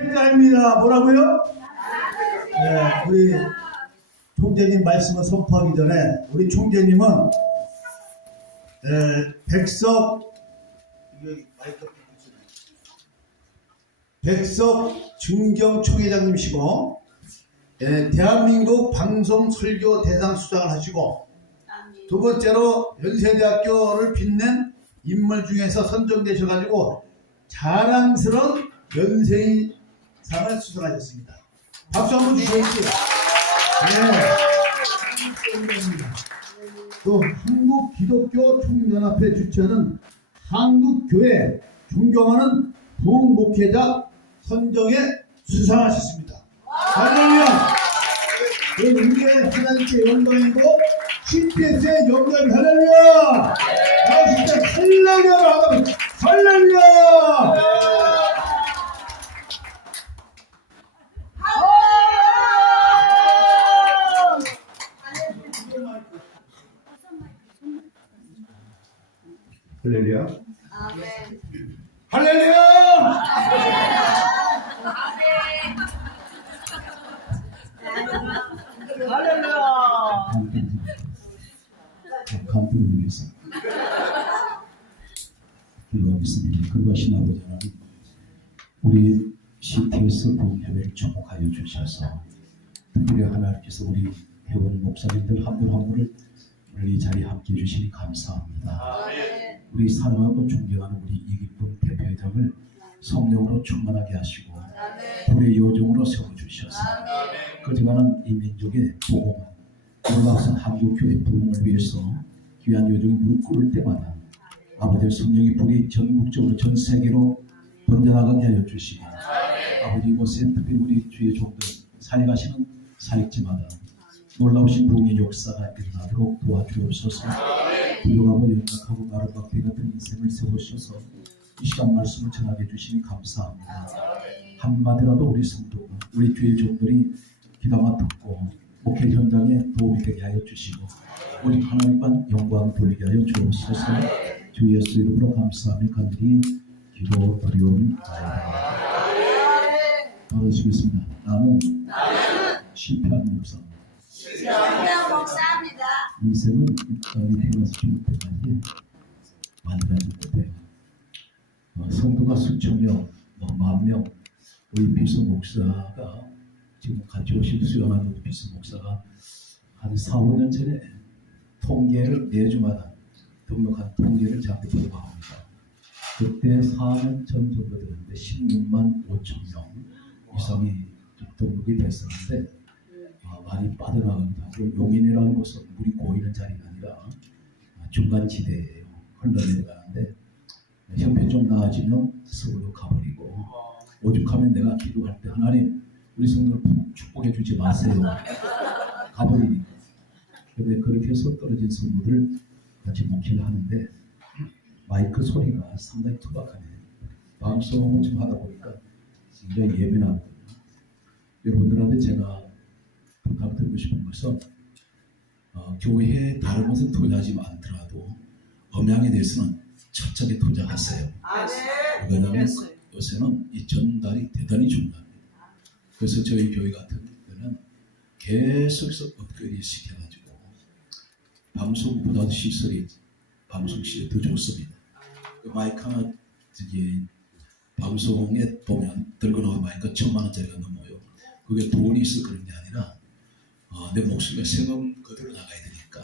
회장입니다. 뭐라고요? 네, 우리 총재님 말씀을 선포하기 전에 우리 총재님은 백석 중경 총회장님이시고 대한민국 방송 설교 대상 수상을 하시고 두 번째로 연세대학교를 빛낸 인물 중에서 선정되셔가지고 자랑스러운 연세인상을 수상하셨습니다. 박수 한번 주시겠어요? 네. 또 한국기독교총연합회 주최하는 한국교회 존경하는 부목회자 선정에 수상하셨습니다. 할렐루야! 은혜 하나님께 영광이고 CPS의 영광이 할렐루야! 진짜 할렐루야! 할렐루야! 할렐루야. 아멘. 할렐루야. 할렐루야. 감동을 위해서 기도하겠습니다. 그것이 아버지 하나님, 우리 CTS 부흥회를 축복하여 주셔서 특별히 하나님께서 우리 회원 목사님들 한 분 한 분을 이 자리에 함께 해주시니 감사합니다. 아멘. 우리 사랑하고 존경하는 우리 이기쁨 대표회장을 성령으로 충만하게 하시고 불의 요정으로 세워주셔서 거듭나는 이 민족의 보고만 올라선 한국교회 부흥을 위해서 귀한 요정이 무릎 꿇을 때마다 아버지의 성령의 불이 전국적으로 전 세계로 번져나가게 하여 주시고 아버지 이곳에 특별히 우리 주의 종들 살아가시는 사역지마다 놀라우신 부흥의 역사가 일어나도록 도와주옵소서. 부유하고 영락하고 아름답게 같은 인생을 세우셔서 이 시간 말씀을 전하게 해주시니 감사합니다. 한마디라도 우리 성도가 우리 주의 종들이 귀담아 듣고 목회 현장에 도움이 되게 하여 주시고 오직 하나님만 영광 돌리게 하여 주옵소서. 주 예수 이름으로 감사하며 간절히 기도드리옵나이다. 받으시겠습니다. 나는 실패한 목사입니다. 인생은 일단이 태어나서 죽을 때까지 만들어질 때 성도가 수천 명, 만 명, 우리 비서 목사가 지금 같이 오신 수영하는 우리 비서 목사가 한 4, 5년 전에 통계를 매주마다 등록한 통계를 저한테 보고합니다. 그때 4년 전 정도 되는데 16만 5천 명 이상이 등록이 됐었는데 많이 빠져나갑니다. 용인이라는 곳은 물이 고이는 자리가 아니라 중간지대예요. 흘러내려가는데 형편이 좀 나아지면 서울로 가버리고 오죽하면 내가 기도할 때 하나님 우리 성도를 축복해 주지 마세요. 가버리니까. 그런데 그렇게 해서 떨어진 성도들 같이 목회를 하는데 마이크 소리가 상당히 투박하네. 방송을 좀 하다 보니까 굉장히 예민하거든요. 여러분들한테 제가 부탁드리고 싶은 것은 교회에 다른 것은 투자하지 않더라도 음향에 대해서는 철저하게 투자하세요. 왜냐하면 요새는 이 전달이 대단히 중요합니다. 그래서 저희 교회 같은 경우는 계속해서 업그레이드 시켜가지고 방송보다도 시설이 방송 시설이 더 좋습니다. 마이크 하나 방송에 보면 들고 나온 마이크 1,000만 원짜리가 넘어요. 그게 돈이 있어 그런 게 아니라 내 목소리가 세금 그대로 나가야 되니까.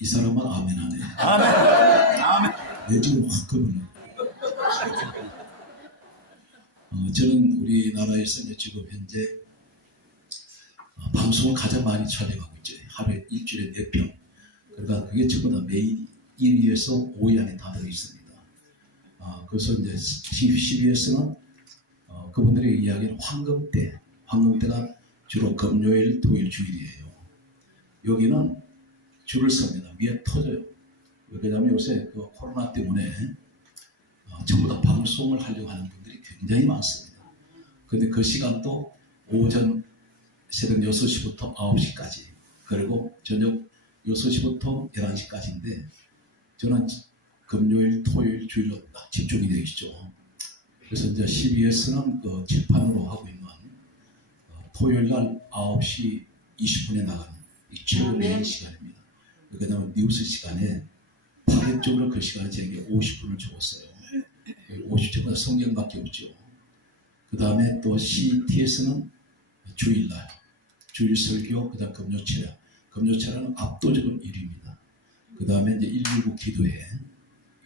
이 사람은 아멘 하네. 아멘. 내 지금 확 겁나. 저는 우리나라에서 지금 현재 방송을 가장 많이 촬영하고 있죠. 하루에 일주일에 4편. 그러니까 그게 전부 다 매일 1위에서 5위 안에 다 들어 있습니다. 그래서 이제 CBS는 그분들의 이야기는 황금때가 주로 금요일, 토요일, 주일이에요. 여기는 줄을 섭니다. 위에 터져요. 왜냐하면 요새 그 코로나 때문에 전부 다 방송을 하려고 하는 분들이 굉장히 많습니다. 그런데 그 시간도 오전 새벽 6시부터 9시까지 그리고 저녁 6시부터 11시까지인데 저는 금요일, 토요일, 주일로 딱 집중이 되어 있죠. 그래서 이제 CBS는 그 칠판으로 하고 있는 토요일 날 9시 20분에 나가는 이 최고의 시간입니다. 그다음에 뉴스 시간에 파격적으로 그 시간에 제게 50분을 줬어요. 50분은 성경밖에 없죠. 그 다음에 또 CTS는 주일날, 주일 설교, 그 다음 금요철야는 압도적으로 1위입니다. 그 다음에 이제 119 기도회,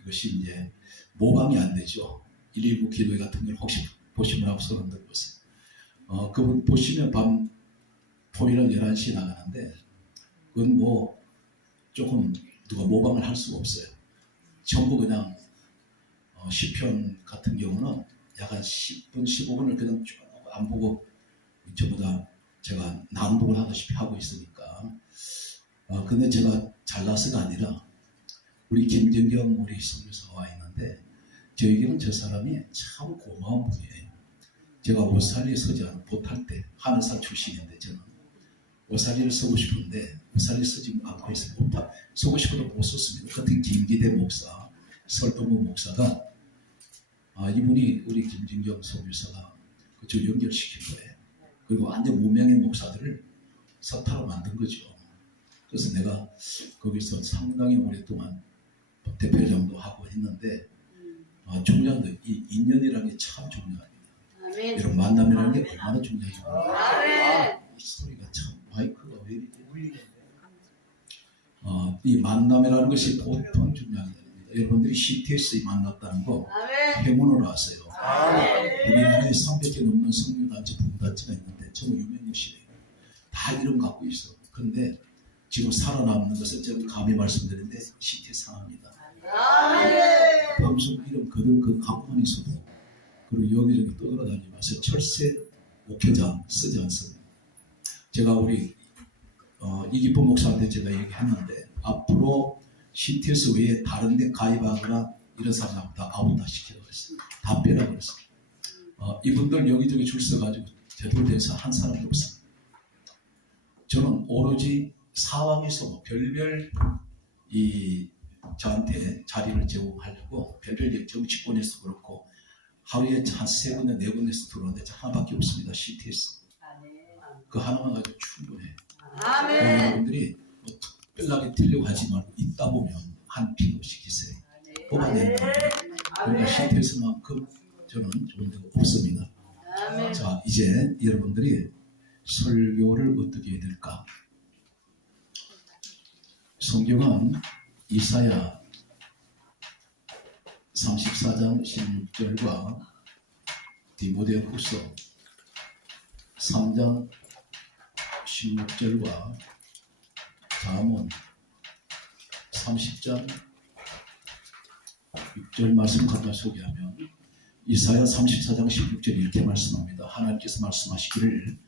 이것이 이제 모방이 안 되죠. 119 기도회 같은 경우는 혹시 보시면 하고 소름 돋보세요. 그분 보시면 밤 토요일 11시에 나가는데, 그건 뭐 조금 누가 모방을 할 수가 없어요. 전부 그냥 시편 같은 경우는 약간 10분, 15분을 그냥 쭉 안 보고 전부 다 제가 낭독을 하다시피 하고 있으니까. 근데 제가 잘나서가 아니라 우리 김정경 우리 성교사가 와 있는데 저에게는 저 사람이 참 고마운 분이에요. 제가 옷살리에 서지 않은 못할 때 하늘사 출신인데 저는 옷살리를 서고 싶은데 옷살리 서지 않고 있어요. 서고 싶어도 못 썼습니다. 같은 김기대 목사, 설동구 목사가 이분이 우리 김진경 선교사가 그쪽 연결시킨 거예요. 그리고 완전 무명의 목사들을 서타로 만든 거죠. 그래서 내가 거기서 상당히 오랫동안 대표장도 하고 했는데 중요한 거, 이 인연이라는 게 참 중요합니다. 아멘. 여러분 만남이라는 게 얼마나 중요해요. 이 소리가 참 마이크가 왜 이렇게 이 만남이라는 것이 보통 중요한 겁니다. 여러분들이 CTS에 만났다는 거 행운으로 아세요. 우리나라에 300개 넘는 성교단체, 부부단체가 있는데 전부 유명인시래요. 다 이름 갖고 있어. 근데 지금 살아남는 것은 제가 감히 말씀드리는데 CTS 상합니다. 방송 이름 그들 그 갖고만 있어도 그리고 여기저기 떠돌아다니지 마세요. 철새 목회자 쓰지 않습니다. 제가 우리 이기쁨 목사한테 제가 얘기했는데 앞으로 CTS 외에 다른 데 가입하거나 이런 사람 다 아웃다 시키라고 그랬어요. 다 빼라고 그랬어요. 이분들 여기저기 줄 서가지고 제대로 돼서 한 사람도 없어요. 저는 오로지 사왕에서 별별 저한테 자리를 제공하려고 별별 정치권에서 그렇고 하루에 한 3군데 4군데서 들어오는데 하나밖에 없습니다. CTS. 그 하나만 가지고 충분해요. 여러분들이 뭐 특별하게 틀려고 하지 말고 있다 보면 한 피도 시키세요. 뽑아낸다. 그러니까 CTS만큼 저는 좋은 데가 없습니다. 자, 이제 여러분들이 설교를 어떻게 해야 될까? 성경은 이사야 34장 16절과 디모데후서 3장 16절과 잠언 30장 6절 말씀 갖다 소개하면 이사야 34장 16절 이렇게 말씀합니다. 하나님께서 말씀하시기를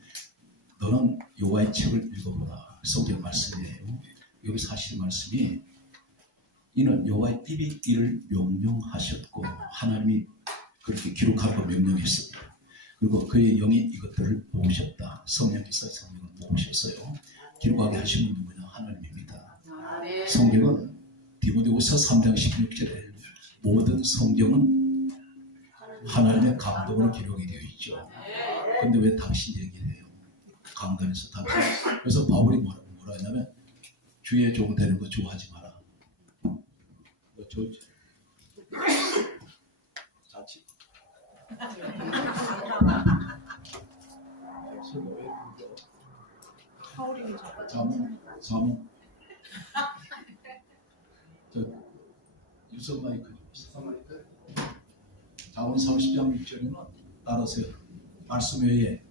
너는 여호와의 책을 읽어보라. 성경 말씀이에요. 여기 사실 말씀이 이는 여호와의 입이 이를 명령하셨고 하나님이 그렇게 기록하라고 명령했습니다. 그리고 그의 영이 이것들을 모으셨다. 성령께서 성경을 모으셨어요. 기록하게 하신 분 누구냐? 하나님입니다. 성경은 디모데후서 3장 16절에 모든 성경은 하나님의 감동으로 기록이 되어 있죠. 그런데 왜 당신 얘기를 해요? 강단에서 당신. 그래서 바울이 뭐라 하냐면 주의 종 되는 거 좋아하지 마라. 좋지. 자치. 잠. 저 유선 마이크. 잠언 30장 6절에는 따라서요. 말씀 외에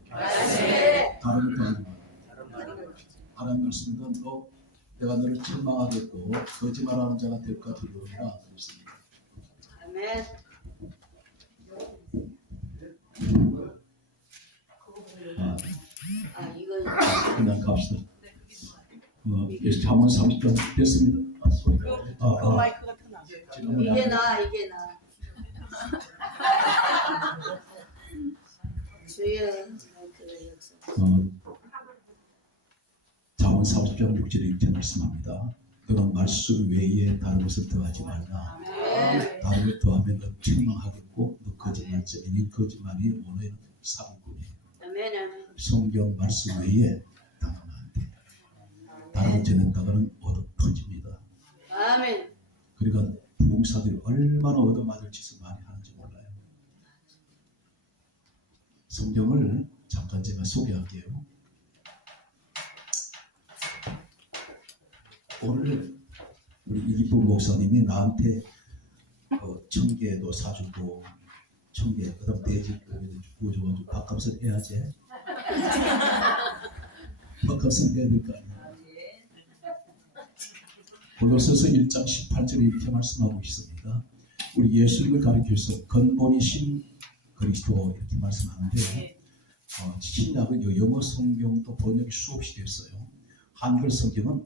다른 것도 하지 마라. 하나님 말씀은 너 내가 너를 책망하겠고 거짓말하는 자가 될까 두려우리라 그랬습니다. 아멘. 이거 그냥 갑시다. 잠언 30장 됐습니다. 소리가. 마이크가 더 나. 이게 나. 주의 마이크를 역사. 잠언 30장 6절에 이렇게 말씀합니다. 너는 말씀 외에 다른 것을 더하지 말라. 아멘. 다른 걸 더하면 너 책망하겠고 너 거짓말쟁이니 거짓말이 원어에는 사기꾼이에요. 아멘. 아멘. 성경 말씀 외에 당하면 안 돼. 다른 걸 전했다가는 얻어 터집니다. 아멘. 그러니까 부흥사들이 얼마나 얻어맞을 짓을 많이 하는지 몰라요. 성경을 잠깐 제가 소개할게요. 오늘 우리 이기쁨 목사님이 나한테 1,000개도 사주고 1,000개 그다음 돼지 고기도 구워줘가지고 밥값을 해야지. 밥값은 해야 될 거 아니야. 골로새서 1장 18절에 이렇게 말씀하고 있습니다. 우리 예수님을 가리켜서 근본이신 그리스도 이렇게 말씀하는데 신약은 영어 성경도 번역이 수없이 됐어요. 한글 성경은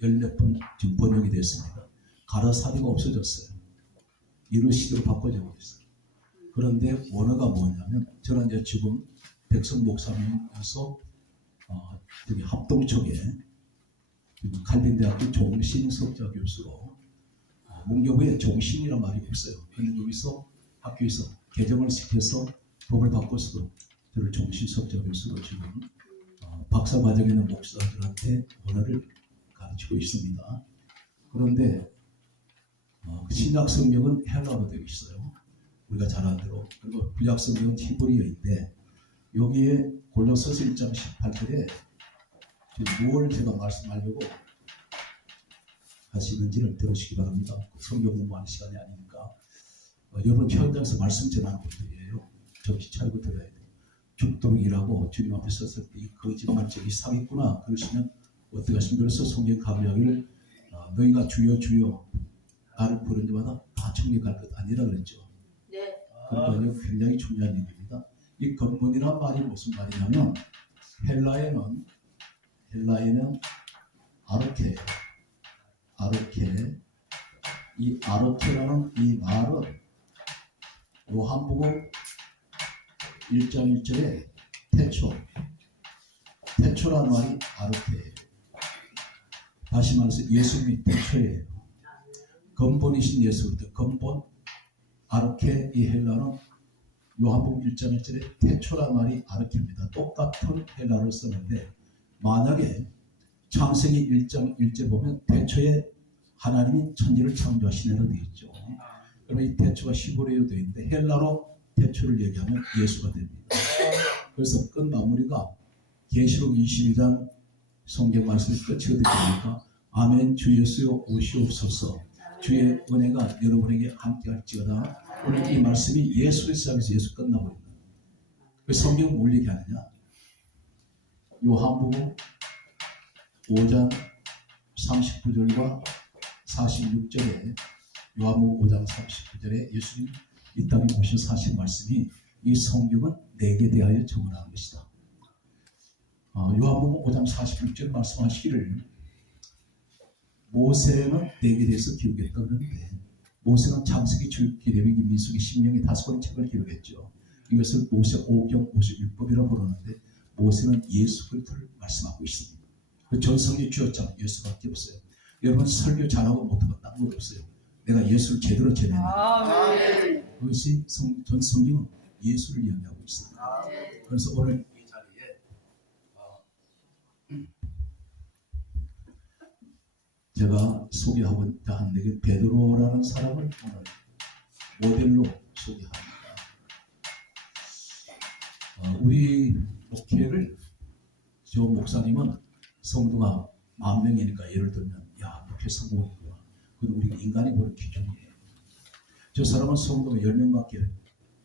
14번 지금 번역이 됐습니다. 가라사리가 없어졌어요. 이런 시대로 바꿔져 버렸어요. 그런데 원어가 뭐냐면 저는 이제 지금 백성 목사님께서 여기 합동초에 칼빈대학교 종신석자 교수로 문교부에 종신이란 말이 없어요. 그런데 여기서 학교에서 개정을 시켜서 법을 바꿔서 저를 종신석자 교수로 지금 박사 과정에 있는 목사들한테 언어를 가르치고 있습니다. 그런데 신약 성경은 헬라어로 되어 있어요. 우리가 잘 아는 대로. 그리고 구약 성경은 히브리어인데 여기에 골로새서 1장 18절에 무엇을 제가 말씀하려고 하시는지를 들으시기 바랍니다. 성경 공부하는 시간이 아니니까 여러분 현장에서 말씀 전하는 분들이에요. 정신 차리고 들어야 돼요. 죽도록 일하고 주님 앞에 섰을 때 이 거짓말쟁이 사기꾼아 그러시면 어떻게 하시면 그래서 성경 강의하기를 너희가 주여 주여 나를 부른 자마다 다 천국 갈 것 아니라 그랬죠. 네. 그러니까 굉장히 중요한 얘기입니다. 이 근본이란 말이 무슨 말이냐면 헬라에는 아르케 이 아르케라는 이 말은 요한복음 1장 1절에 태초라는 말이 아르케예요. 다시 말해서 예수님이 태초예요. 근본이신 예수부터 근본 아르케 이 헬라는 요한복음 1장 1절에 태초라는 말이 아르케입니다. 똑같은 헬라를 쓰는데 만약에 창세기 1장 1절 보면 태초에 하나님이 천지를 창조하시느라 되어 있죠. 그러면 이 태초가 히브리어로 되어 있는데 헬라로 태초를 얘기하면 예수가 됩니다. 그래서 끝 마무리가 계시록 22장 성경 말씀이 끝이 어떻게 됩니까? 아멘 주 예수여 오시옵소서 주의 은혜가 여러분에게 함께할지어다. 오늘 이 말씀이 예수를 시작해서 예수 끝나버립니다. 그 성경 뭘 얘기하느냐? 요한복음 5장 39절과 46절에 요한복음 5장 39절에 예수님 이 땅에 오셔서 하신 말씀이 이 성경은 내게 대하여 정언한 것이다. 요한복음 5장 46절 말씀하시기를 모세는 내게 대해서 기록했다 그러는데 모세는 창세기, 출애굽기, 레위기, 민수기, 신명기 5권의 책을 기록했죠. 이것을 모세 5경 51법이라고 부르는데 모세는 예수 그리스도를 말씀하고 있습니다. 그 전성기 주였잖아요. 예수밖에 없어요. 여러분 설교 잘하고 못하고 딴 것 없어요. 내가 예수를 제대로 전했는데 그것이 전 성경은 예수를 이야기하고 있습니다. 그래서 오늘 이 자리에 제가 소개하고자 하는 게 베드로라는 사람을 오늘 모델로 소개합니다. 우리 목회를 저 목사님은 성도가 10,000명이니까 예를 들면 야 목회 성공이구나. 그건 우리가 인간이 보는 기준이에요. 저 사람은 성도가 10명밖에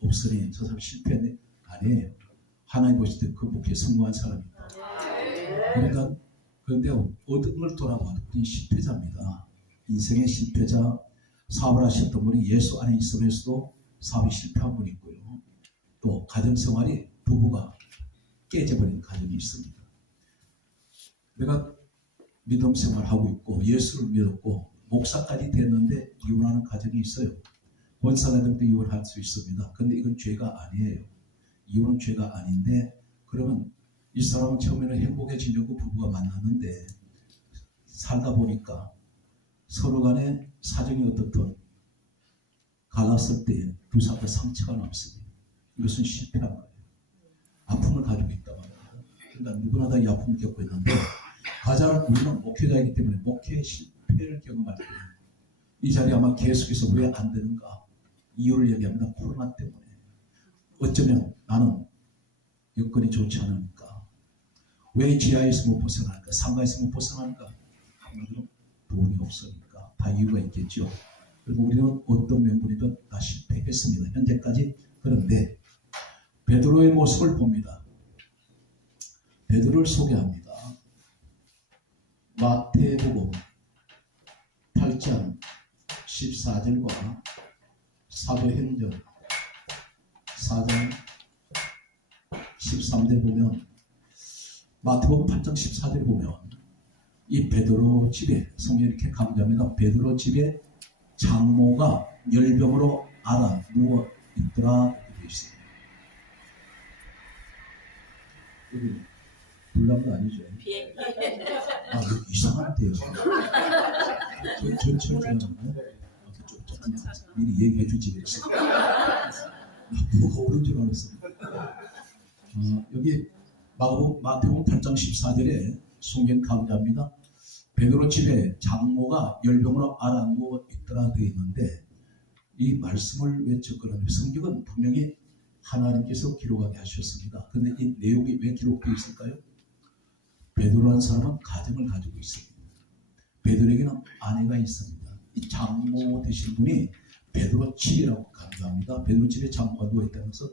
없으니 저 사람 실패했네? 아니에요. 하나님 보실 때 그 목회 성공한 사람입니다. 그러니까 그런데 어떤 걸 돌아봐도 우리 실패자입니다. 인생의 실패자, 사업을 하셨던 분이 예수 안에 있으면서도 사업이 실패한 분이 있고요. 또 가정생활이 부부가 깨져버린 가정이 있습니다. 내가 믿음 생활하고 있고 예수를 믿었고 목사까지 됐는데 이혼하는 가정이 있어요. 권사가정도 이혼할 수 있습니다. 근데 이건 죄가 아니에요. 이혼은 죄가 아닌데 그러면 이 사람은 처음에는 행복해지려고 부부가 만났는데 살다 보니까 서로 간에 사정이 어떻든 갈랐을 때 두 사람의 상처가 남습니다. 이것은 실패한 거예요. 아픔을 가지고 있단 말이에요. 그러니까 누구나 다 이 아픔을 겪고 있는데 가장 우리는 목회자이기 때문에 목회의 실패를 경험할 때 이 자리에 아마 계속해서 왜 안 되는가 이유를 얘기합니다. 코로나 때문에. 어쩌면 나는 여건이 좋지 않으니까 왜 지하에서 못 벗어나니까 상가에서 못 벗어나니까 아무래도 돈이 없으니까 다 이유가 있겠죠. 그리고 우리는 어떤 명분이든 다 실패했습니다. 현재까지. 그런데 베드로의 모습을 봅니다. 베드로를 소개합니다. 마태복음 8장 14절과 사도행전 4장 13절 보면 마태복음 8장 14절 보면 이 베드로 집에 성경이 이렇게 강조합니다. 베드로 집에 장모가 열병으로 앓아 누워 있더라 이렇게 되어 있습니다. 여기 불난 거 아니죠? 아, 여기 이상한데요. 저 지나가면 미리 얘기해 주지 그랬어. 뭐가 옳은 줄 알았어. 여기 마태복음 8장 14절에 성경 강조합니다. 베드로 집에 장모가 열병으로 앓아 누워 있더라 되어 있는데 이 말씀을 왜 접근하냐면 성경은 분명히 하나님께서 기록하게 하셨습니다. 그런데 이 내용이 왜 기록되어 있을까요? 베드로라는 사람은 가정을 가지고 있습니다. 베드로에게는 아내가 있습니다. 이 장모 되신 분이 베드로 집이라고 강조합니다. 베드로 집에 장모가 누워 있다는 것은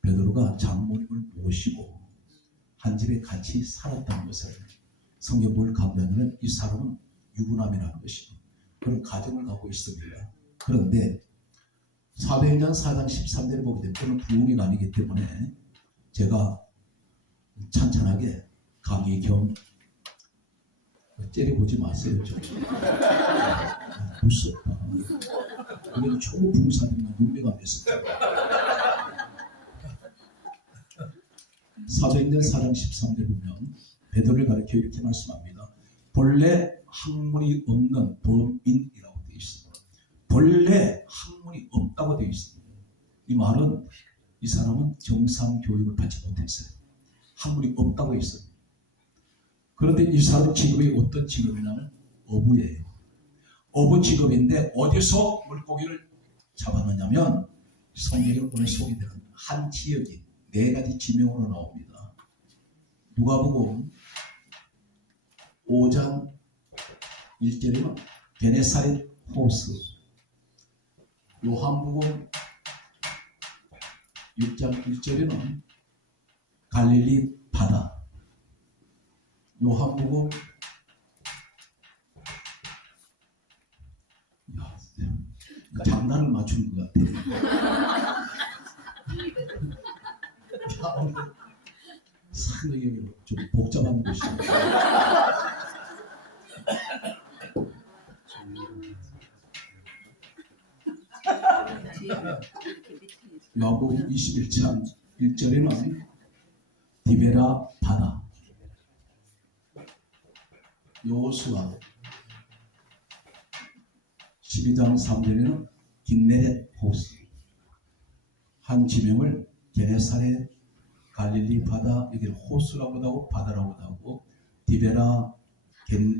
베드로가 장모님을 모시고 한 집에 같이 살았다는 것을 성경을 강조하면 이 사람은 유부남이라는 것입니다. 그런 가정을 갖고 있습니다. 그런데 사도행전 4장 13절에 보게 되면 그는 부흥이가 아니기 때문에 제가 찬찬하게 강의 겸 째려보지 마세요. 좀. 무섭다. 이건 초부흥사들만 눈매가 됐습니다. 사도행전 4장 13절 보면 베드로를 가리켜 이렇게 말씀합니다. 본래 학문이 없는 범인이라고 되어 있습니다. 본래 학문이 없다고 되어 있습니다. 이 말은 이 사람은 정상 교육을 받지 못했어요. 학문이 없다고 했어요. 그런데 이 사람 직업이 어떤 직업이냐면 어부예요. 어부 직업인데 어디서 물고기를 잡았느냐면 성경에 오늘 소개되는 한 지역이 4가지 지명으로 나옵니다. 누가복음 5장 1절에는 게네사렛 호수, 요한복음 6장 1절에는 갈릴리 바다, 요한복음 장난을 맞추는 것 같아요. 상당히 좀 복잡한 곳이에요. 요한복음 21장 1절에는 디베라 바다, 여호수아 12장 3절에는 긴네렛 호수, 한 지명을 게네사렛, 갈릴리 바다, 여기를 호수라고도 하고 바다라고도 하고 디베라,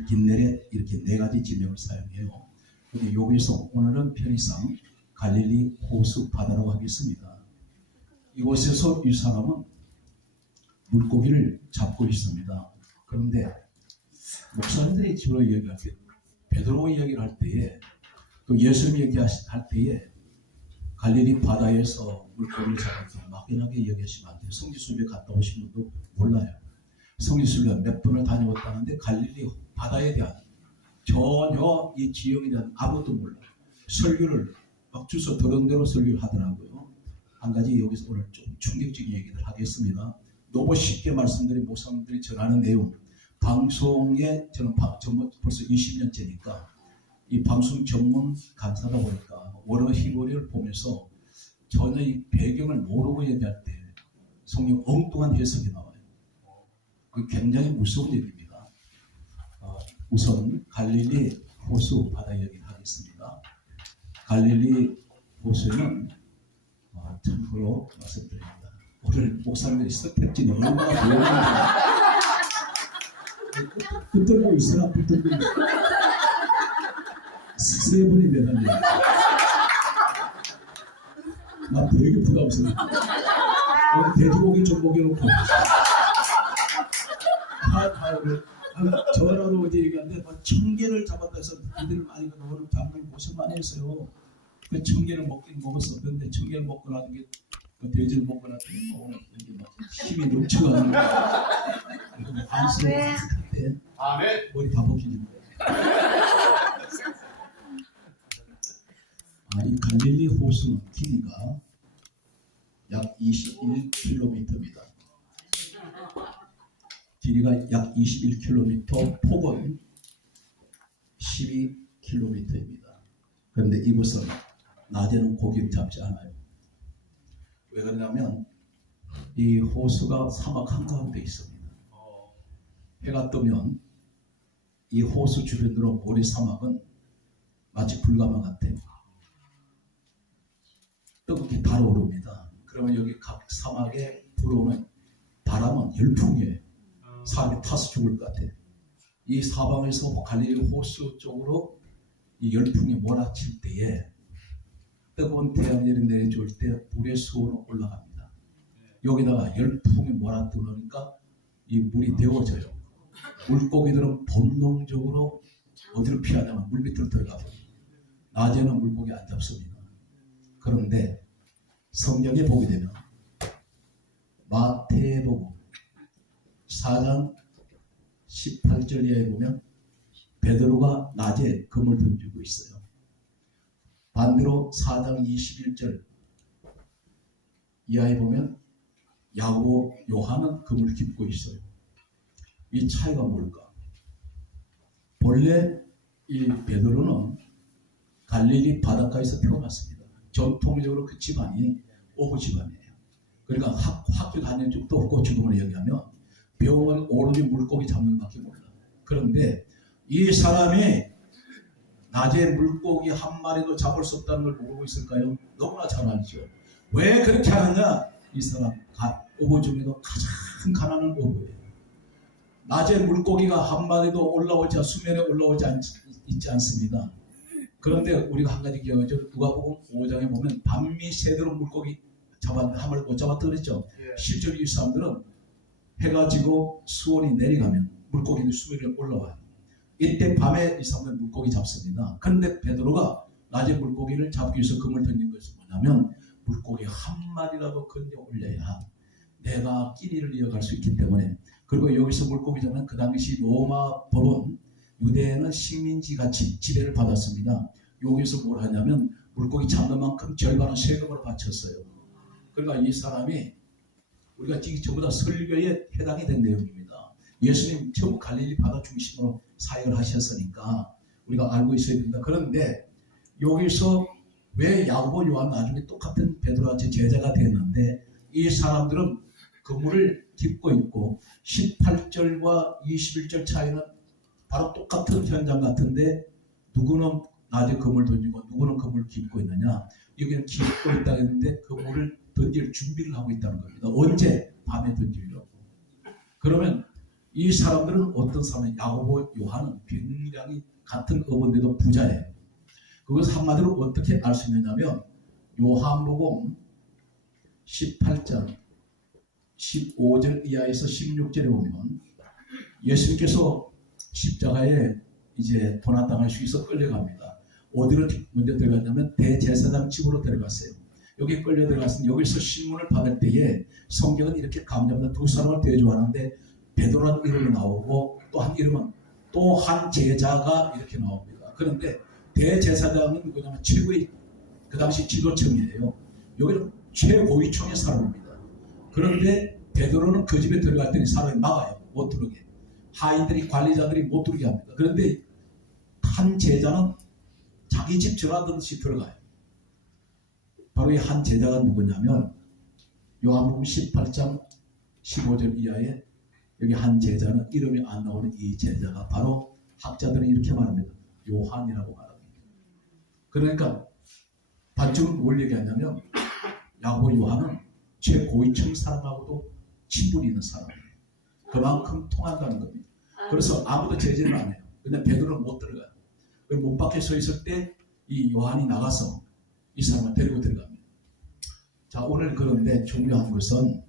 긴네렛 이렇게 4가지 지명을 사용해요. 근데 여기서 오늘은 편의상 갈릴리 호수 바다라고 하겠습니다. 이곳에서 이 사람은 물고기를 잡고 있습니다. 그런데 목사님들이 주로 이야기할 때 베드로 이야기를 할 때에 또 예수님 얘기할 때에 갈릴리 바다에서 물고기를 잡아서 막연하게 이야기하시면 안 돼요. 성지순례 갔다 오신 분도 몰라요. 성지순례 몇 번을 다녀왔다는데 갈릴리 바다에 대한 전혀 이 지역에 대한 아무것도 몰라요. 설교를 막 주소 들은 대로 설교를 하더라고요. 한 가지 여기서 오늘 좀 충격적인 얘기를 하겠습니다. 너무 쉽게 말씀드린 목사님들이 전하는 내용, 방송에 저는 벌써 20년째니까 이 방송 전문 강사다 보니까 원어히고리를 보면서 전혀 이 배경을 모르고 얘기할 때 성경 엉뚱한 해석이 나와요. 그 굉장히 무서운 일입니다. 우선 갈릴리 호수 바다 이야기 하겠습니다. 갈릴리 호수에는 참고로 말씀드립니다. 오늘 목사님들이 선택지 너무나 보여줍니다. 붙들고 있으나 붙들고 세 분이 매달려. 나 되게 부담스러워. 돼지고기 좀 먹여놓고. 전화로 어제 얘기하는데 청개를 잡았다 해서 이들 많이 오늘 장로님 고생 많이 했어요. 그 청개를 먹긴 먹었어. 그런데 청개를 먹고 나는 게 그 돼지를 먹고 나더니 오늘 이게 막 힘이 넘쳐가는 거야. 안쓰러워. 아멘. 머리 다 벗기는 거야. 이 갈릴리 호수 길이가 약 21km입니다. 길이가 약 21km, 폭은 12km입니다. 그런데 이곳은 낮에는 고기를 잡지 않아요. 왜 그러냐면 이 호수가 사막 한가운데 있습니다. 해가 뜨면 이 호수 주변으로 모래사막은 마치 불가마 같아요. 뜨겁게 달아오릅니다. 그러면 여기 각 사막에 불어오는 바람은 열풍이에요. 사람이 타서 죽을 것 같아요. 이 사방에서 갈릴리 호수 쪽으로 이 열풍이 몰아칠 때에 뜨거운 태양열이 내려줄 때 물의 수온은 올라갑니다. 여기다가 열풍이 몰아들어오니까 이 물이 데워져요. 물고기들은 본능적으로 어디로 피하냐면 물 밑으로 들어가고 낮에는 물고기 안 잡습니다. 그런데 성경에 보게 되면 마태복음 4장 18절 이하에 보면 베드로가 낮에 금을 던지고 있어요. 반대로 4장 21절 이하에 보면 야고보, 요한은 금을 깃고 있어요. 이 차이가 뭘까? 본래 이 베드로는 갈릴리 바닷가에서 태어났습니다. 전통적으로 그 집안이 어부 집안이에요. 그러니까 학교 다닐 적도 없고 죽음을 얘기하면 병은 오로지 물고기 잡는 밖에 몰라. 그런데 이 사람이 낮에 물고기 한 마리도 잡을 수 없다는 걸 모르고 있을까요? 너무나 잘 알죠. 왜 그렇게 하느냐? 이 사람 어부 중에도 가장 가난한 어부예요. 낮에 물고기가 한 마리도 수면에 올라오지 있지 않습니다. 그런데 우리가 한 가지 기억하죠. 누가복음 5장에 보면 밤미 새도록 물고기 한 마리 못 잡았다 그랬죠. 실제로 이 사람들은 해가 지고 수온이 내려가면 물고기는 수면에 올라와요. 이때 밤에 이 사람들은 물고기 잡습니다. 그런데 베드로가 낮에 물고기를 잡기 위해서 금을 던진 것은 뭐냐면 물고기 한 마리라도 건져 올려야 내가 끼니를 이어갈 수 있기 때문에. 그리고 여기서 물고기 잡는 그 당시 로마 법은 유대인은 식민지 같이 지배를 받았습니다. 여기서 뭘 하냐면 물고기 잡는 만큼 절반은 세금으로 바쳤어요. 그러니까 이 사람이 우리가 지금 전부 다 설교에 해당이 된 내용입니다. 예수님 전부 갈릴리 바다 중심으로 사역을 하셨으니까 우리가 알고 있어야 된다. 그런데 여기서 왜 야고보, 요한 나중에 똑같은 베드로같이 제자가 됐는데 이 사람들은 그물을 깃고 있고 18절과 21절 차이는 바로 똑같은 현장 같은데 누구는 낮에 그물 던지고 누구는 그물을 깃고 있느냐. 여기는 깃고 있다 했는데 그물을 던질 준비를 하고 있다는 겁니다. 언제? 밤에 던지려고. 그러면 이 사람들은 어떤 사람이 야고보, 요한은 굉장히 같은 어부인데도 부자예요. 그것을 한마디로 어떻게 알 수 있느냐면 요한복음 18장 15절 이하에서 16절에 보면 예수님께서 십자가에 이제 고난당할 수 있어 끌려갑니다. 어디로 먼저 들어갔냐면 대제사장 집으로 들어갔어요. 여기 끌려 들어갔으면 여기서 신문을 받을 때에 성경은 이렇게 가운데마다 두 사람을 대조하는데 베드로라는 이름이 나오고 또 한 이름은 또 한 제자가 이렇게 나옵니다. 그런데 대제사장은 누구냐면 최고의 그 당시 지도층이에요. 여기는 최고위층의 사람입니다. 그런데 베드로는 그 집에 들어갈 때는 사람이 막아요. 못 들어오게. 하인들이 관리자들이 못 들어오게 합니다. 그런데 한 제자는 자기 집 전하듯이 들어가요. 바로 이 한 제자가 누구냐면 요한복음 18장 15절 이하에 여기 한 제자는 이름이 안 나오는 이 제자가 바로 학자들은 이렇게 말합니다. 요한이라고 말합니다. 그러니까 단적으로 뭘 얘기하냐면 야고보 요한은 최고위층 사람하고도 친분이 있는 사람이에요. 그만큼 통한다는 겁니다. 그래서 아무도 제재를 안 해요. 근데 베드로는 못 들어가요. 문 밖에 서 있을 때 이 요한이 나가서 이 사람을 데리고 들어갑니다. 자, 오늘 그런데 중요한 것은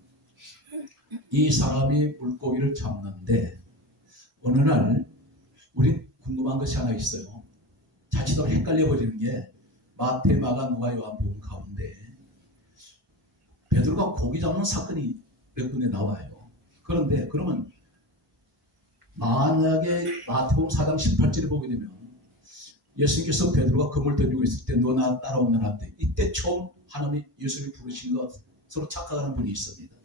이 사람이 물고기를 잡는데 어느 날 우리 궁금한 것이 하나 있어요. 자칫도 헷갈려 버리는 게 마태, 마가, 누가, 요한복음 가운데 베드로가 고기 잡는 사건이 몇 군데 나와요. 그런데 그러면 만약에 마태복음 4장 18절을 보게 되면 예수님께서 베드로가 그물 던지고 있을 때 너 나 따라오면 안 돼. 이때 처음 하나님이 예수님이 부르신 것으로 착각하는 분이 있습니다.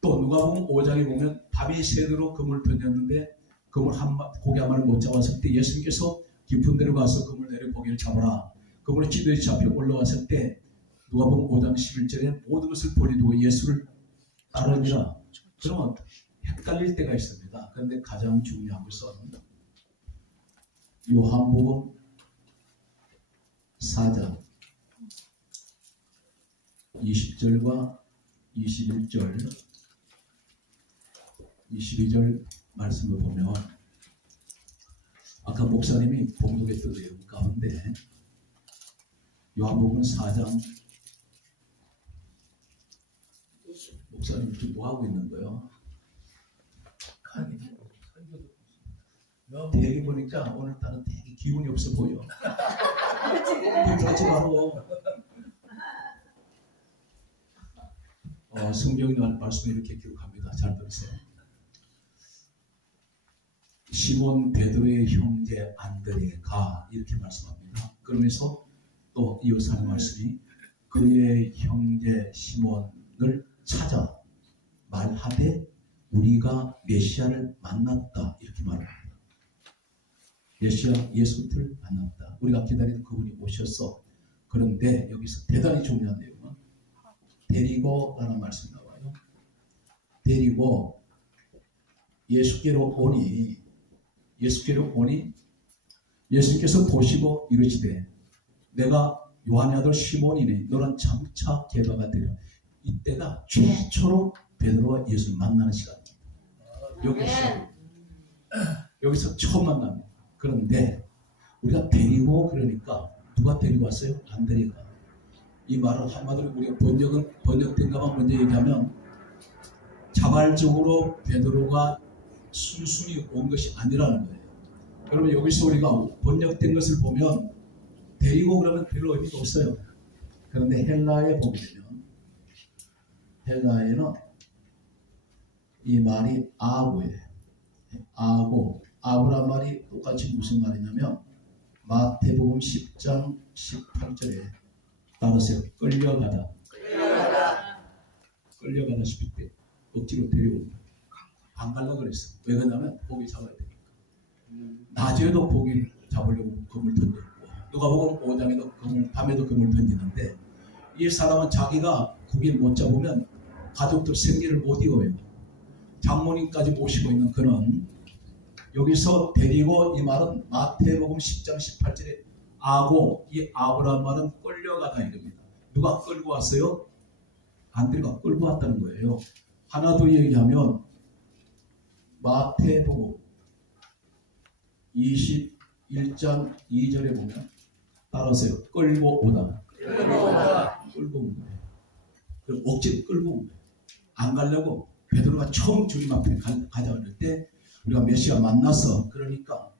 또 누가복음 5장에 보면 밤이 새도록 그물 던졌는데 그물 고기 한 마리 못 잡았을 때 예수님께서 깊은 데로 가서 그물 내려 고기를 잡아라. 그물에 지도에 잡혀 올라왔을 때 누가복음 5장 11절에 모든 것을 버리고 예수를 따르니라. 그러면 헷갈릴 때가 있습니다. 그런데 가장 중요한 것은 요한복음 4장 20절과 21절 22절 말씀을 보면 아까 목사님이 봉독했던 내용 가운데 요한복음 4장 목사님 지금 뭐 하고 있는 거예요? 되게 보니까 오늘따라 되게 기운이 없어 보여. 그러지 마로. 성경이 말씀을 이렇게 기록합니다. 잘 들으세요. 시몬 베드로의 형제 안드레가 이렇게 말씀합니다. 그러면서 또 이어서 하는 말씀이 그의 형제 시몬을 찾아 말하되 우리가 메시아를 만났다 이렇게 말합니다. 메시아 예수를 만났다. 우리가 기다리던 그분이 오셨어. 그런데 여기서 대단히 중요한 내용은 데리고라는 말씀이 나와요. 데리고 예수께로 오니 예수께서 보시고 이르시되 내가 요한의 아들 시몬이니 너는 장차 게바가 되려. 이때가 최초로 베드로와 예수를 만나는 시간입니다. 여기서 처음 만납니다. 그런데 우리가 데리고 그러니까 누가 데리고 왔어요? 안드레가. 이 말은 한마디로 우리가 번역된 것만 먼저 얘기하면 자발적으로 베드로가 순순히 온 것이 아니라는 거예요. 그러면 여기서 우리가 번역된 것을 보면 데리고 그러면 별로 의미가 없어요. 그런데 헬라에 보게 되면 헬라에는 이 말이 아고예요. 아고란 말이 똑같이 무슨 말이냐면 마태복음 10장 18절에 따르세요. 끌려가다 싶을 때 억지로 데려온다. 안 가려고 그랬어. 왜 그러냐면 고기 잡아야 되니까. 낮에도 고기 잡으려고 그물 던졌고 누가복음 5장에도 밤에도 그물 던지는데 이 사람은 자기가 고기를 못 잡으면 가족들 생계를 못 이어요. 장모님까지 모시고 있는 그는 여기서 데리고 이 말은 마태복음 10장 18절에 이 아고란 말은 끌려가다 이겁니다. 누가 끌고 왔어요? 안드레가 끌고 왔다는 거예요. 하나 더 얘기하면 마태복음 21장 2절에 보면 따라서요. 끌고 오다. 끌고 온 거예요. 그럼 억지로 끌고 온 거예요. 안 가려고 베드로가 처음 주님 앞에 가자할 때 우리가 메시아 만났어. 그러니까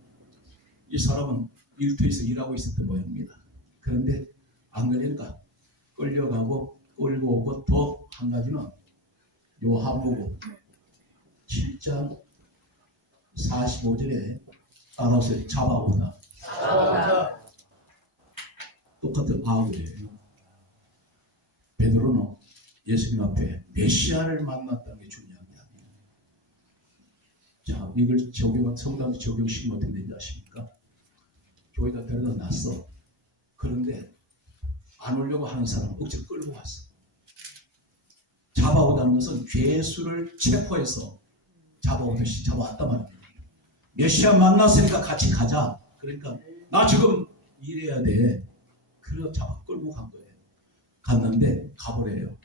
이 사람은 일터에서 일하고 있었던 모양입니다. 그런데 안 그러니까 끌려가고 끌고 오고 더 한 가지는 요한복음 7장 45절에 따라서 잡아오다. 똑같은 아우예요. 베드로는 예수님 앞에 메시아를 만났다는 게 중요한 게 아니에요. 자, 이걸 성당에 적용시키면 어떻게 되는지 아십니까? 교회가 데려다 놨어. 그런데 안 오려고 하는 사람은 억지로 끌고 왔어. 잡아오다는 것은 죄수를 체포해서 잡아오듯이 잡아왔단 말입니다. 메시아 만났으니까 같이 가자. 그러니까 나 지금 일해야 돼. 그래서 잡아 끌고 간 거예요. 갔는데 가버려요.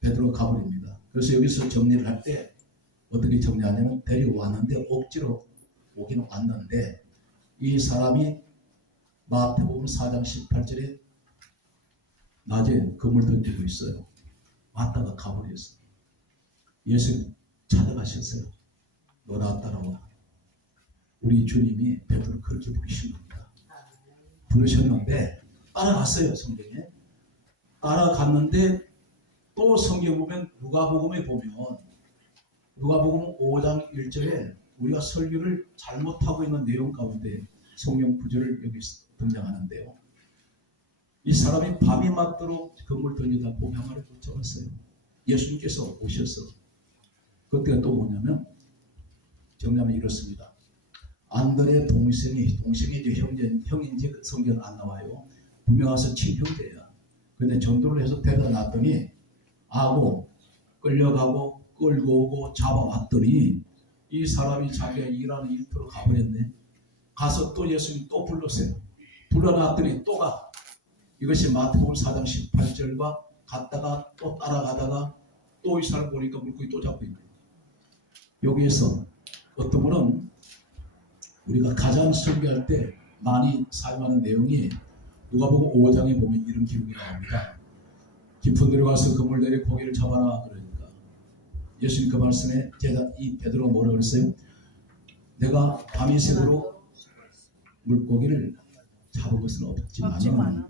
베드로가 가버립니다. 그래서 여기서 정리를 할 때 어떻게 정리하냐면 데려왔는데 억지로 오기는 왔는데 이 사람이 마태복음 4장 18절에 낮에 금을 던지고 있어요. 왔다가 가버렸어요. 예수님 찾아가셨어요. 너나 따라와. 우리 주님이 베드로 그렇게 부르신 겁니다. 부르셨는데 따라갔어요. 성경에. 따라갔는데 또 성경 보면 누가복음에 보면 누가복음 5장 1절에 우리가 설교를 잘못하고 있는 내용 가운데 성경 구절을 여기 등장하는데요. 이 사람이 밤이 맞도록 금을 던지다 복향을 붙잡았어요. 예수님께서 오셔서 그때가 또 뭐냐면 정리하면 이렇습니다. 안드레 동생이지 형인지 성경 안 나와요. 분명해서 친형제야. 근데 전도를 해서 데려다 놨더니 아고 끌려가고 끌고 오고 잡아왔더니 이 사람이 자기가 일하는 일터로 가버렸네. 가서 또 예수님 또 불렀어요. 불러놨더니 또 가. 이것이 마태복음 4장 18절과 갔다가 또 따라가다가 또 이 사람 보니까 물고기 또 잡고 있는 거예요. 여기에서 어떤 분은 우리가 가장 설교할 때 많이 사용하는 내용이 누가복음 5장에 보면 이런 기록이 나옵니다. 깊은 데로 가서 그물 내려 고기를 잡아라 그러니까 예수님 그 말씀에 제가 이 베드로가 뭐라 그랬어요? 내가 밤이 새도록 물고기를 잡은 것은 없지만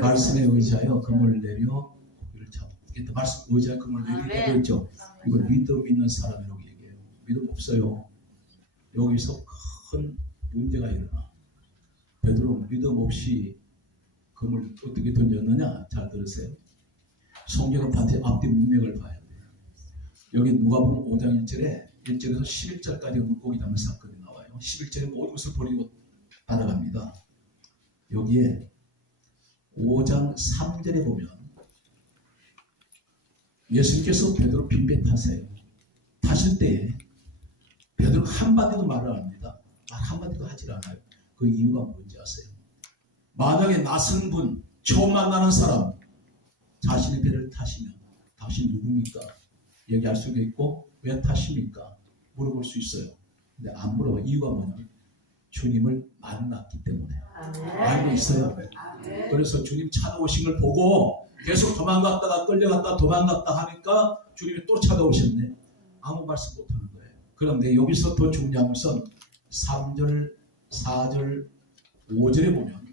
말씀에 의지하여 그물 내려 고기를 잡겠다. 말씀 의지하여 그물 내리게 되었죠. 이걸 믿음 있는 사람이라고 얘기해요. 믿음 없어요. 여기서 큰 문제가 일어나. 베드로 믿음 없이 금을 어떻게 던졌느냐? 잘 들으세요. 성경은 앞뒤 문맥을 봐야 돼요. 여기 누가복음 5장 1절에서 11절까지 물고기 잡는 사건이 나와요. 11절에 모든 것을 버리고 따라갑니다. 여기에 5장 3절에 보면 예수님께서 베드로 빈배 타세요. 타실 때에 베드로 한마디도 말을 안 합니다. 말 한마디도 하질 않아요. 그 이유가 뭔지 아세요? 만약에 낯선 분, 처음 만나는 사람 자신의 배를 타시면 당신 누굽니까? 얘기할 수도 있고 왜 타십니까? 물어볼 수 있어요. 근데 안 물어봐. 이유가 뭐냐면 주님을 만났기 때문에. 알고 있어요. 그래서 주님 찾아오신 걸 보고 계속 도망갔다가 끌려갔다가 도망갔다 하니까 주님이 또 찾아오셨네. 아무 말씀 못하는 거예요. 그런데 여기서 더 중요한 것은 3절, 4절, 5절에 보면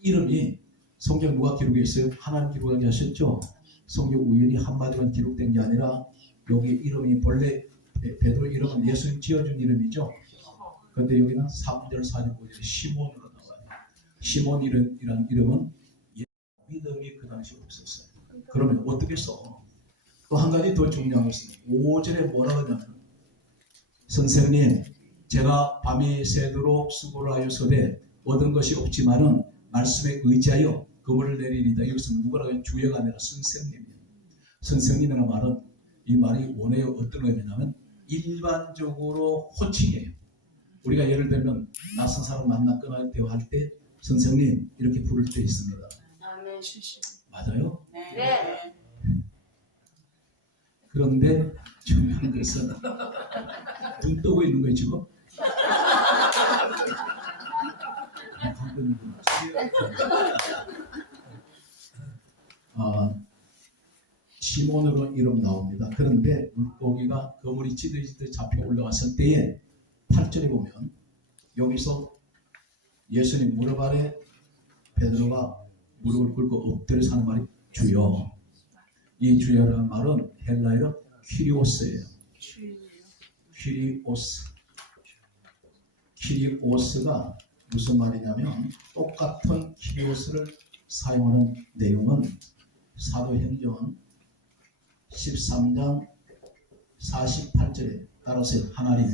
이름이 성경 누가 기록해 있어요? 하나님 기록하게 하셨죠? 성경 우연히 한마디만 기록된 게 아니라 여기 이름이 본래 베드로 이름은 예수님 지어준 이름이죠. 그런데 여기는 3절, 4절, 5절에 시몬으로 나와요. 시몬이라는 이름은 믿음이 그 당시 없었어요. 그러면 어떻게 써? 또 한 가지 더 중요한 것은 5절에 뭐라고 하냐면 선생님 제가 밤이 새도록 수고를 하여서되 얻은 것이 없지만은 말씀에 의지하여 그물을 내리리다. 이것은 누구라고 하면 주여가 아니라 선생님이에요. 선생님이라는 말은 이 말이 원어의 어떤 의미냐면 일반적으로 호칭이에요. 우리가 예를 들면 낯선 사람 만났거나 대화할 때 선생님 이렇게 부를 때 있습니다. 아멘. 맞아요? 네. 그런데 중요한 것은 눈 뜨고 있는 거예요 지금. 시몬으로 이름 나옵니다. 그런데 물고기가 그물이 찌들찌들 잡혀 올라왔을 때에 8절에 보면 여기서 예수님 무릎 아래 베드로가 무릎을 꿇고 엎드려서 하는 말이 주여. 이 주여라는 말은 헬라어로 퀴리오스예요. 퀴리오스가 무슨 말이냐면 똑같은 퀴리오스를 사용하는 내용은 사도행전 13장 48절에 따라서 하나님.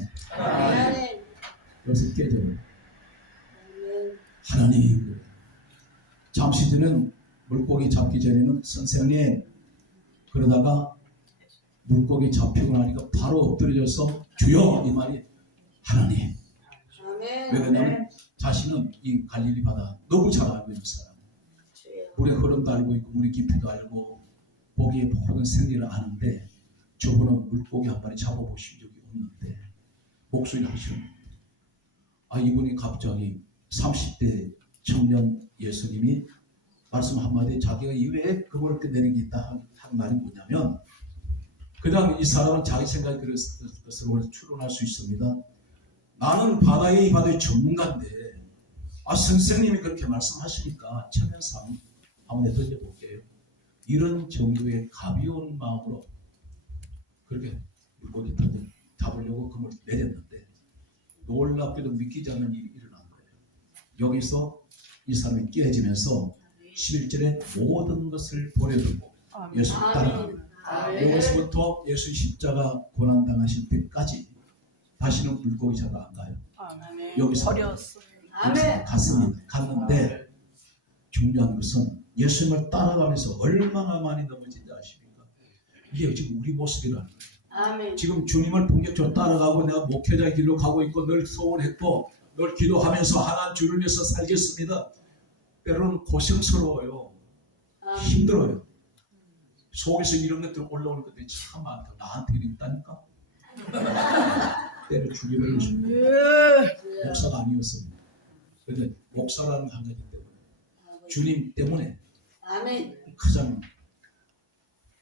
여기서 깨져요. 하나님. 잠시 전에는 물고기 잡기 전에는 선생님 그러다가 물고기 잡히고 나니까 바로 엎드려져서 주여 이 말이 하나님. 아멘. 왜 그러냐면 자신은 이 갈릴리 바다 너무 잘 알고 있는 사람. 주여. 물의 흐름도 알고 있고 물의 깊이도 알고 고기의 모든 생리를 아는데 저분은 물고기 한 마리 잡아보신 적이 없는데 목소리를 하시는 이분이 갑자기 30대 청년 예수님이 말씀 한마디에 자기가 이외에 그걸 끝내는 게 있다 한 말이 뭐냐면 그냥 이 사람은 자기 생각이 그랬을 것으로 추론할 수 있습니다. 나는 이 바다의 전문가인데 선생님이 그렇게 말씀하시니까 체면상 한번 던져볼게요. 이런 정도의 가벼운 마음으로 그렇게 물고기 잡으려고 그걸 내렸는데 놀랍게도 믿기지 않는 일이 일어난 거예요. 여기서 이 사람이 깨지면서 11절에 모든 것을 버려두고 예수를 따라갑니다. 여기서부터 예수 십자가 고난당하실 때까지 다시는 물고기 잡으러 안 가요. 여기서 아멘. 갔는데 중요한 것은 예수님을 따라가면서 얼마나 많이 넘어진지 아십니까? 이게 지금 우리 모습이라는 거예요. 아멘. 지금 주님을 본격적으로 따라가고 내가 목회자의 길로 가고 있고 늘 소원했고 늘 기도하면서 하나님 주를 위해서 살겠습니다. 때로는 고생스러워요. 힘들어요. 속에서 이런 것들 올라오는 것들이 참 많다. 나한테 있다니까. 때려 죽이려고 목사가 아니었습니다. 그런데 목사라는 한 가지 때문에 주님 때문에 아멘. 가장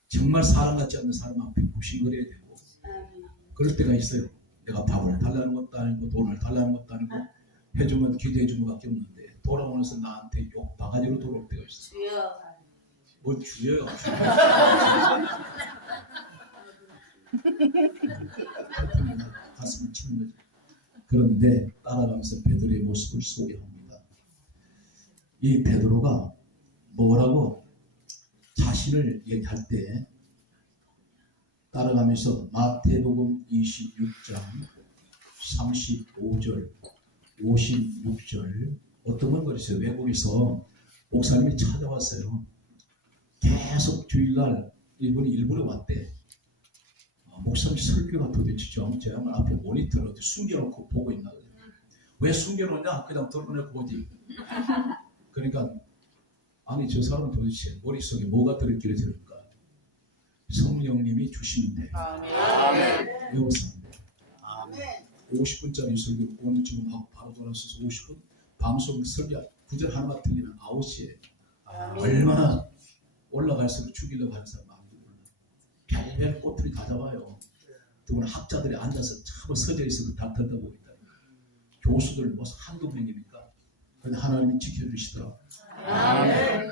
정말 사람 같지 않는 사람 앞에 굽신거려야 되고 아멘. 그럴 때가 있어요. 내가 밥을 달라는 것도 아니고 돈을 달라는 것도 아니고 해주면 기도해 주는 것밖에 없는데 돌아오면서 나한테 욕 바가지로 돌아올 때가 있어요. 주여. 뭘 주여요. 가슴을 치는 거죠. 그런데 따라가면서 베드로의 모습을 소개합니다. 이 베드로가 뭐라고 자신을 얘기할 때 따라가면서 마태복음 26장 35절 56절 어떤 건 그랬어요. 외국에서 목사님이 찾아왔어요. 계속 주일날 이분이 일부러 왔대. 목사님 설교가 도대체 좀 제가 앞에 모니터를 숨겨놓고 보고 있나 그래요. 왜 숨겨놓냐? 그냥 드러내고 보지. 그러니까 아니 저 사람은 도대체 머릿속에 뭐가 들었길래 저럴까? 성령님이 주시면 돼. 아멘. 여기서 아멘. 50분짜리 설교 오늘 지금 하고 바로 돌아서서 50분 방송 설교 구절 하나만 틀리면 9시에 얼마나 올라갈수록 죽이려고 하는 사람 많이 몰라. 별별 꼬투리 다 잡아요. 더구나 학자들이 앉아서 참 서져 있어도 다 듣다보고 있다. 교수들 뭐 한두 명입니까? 근데 하나님이 지켜주시더라. 아멘.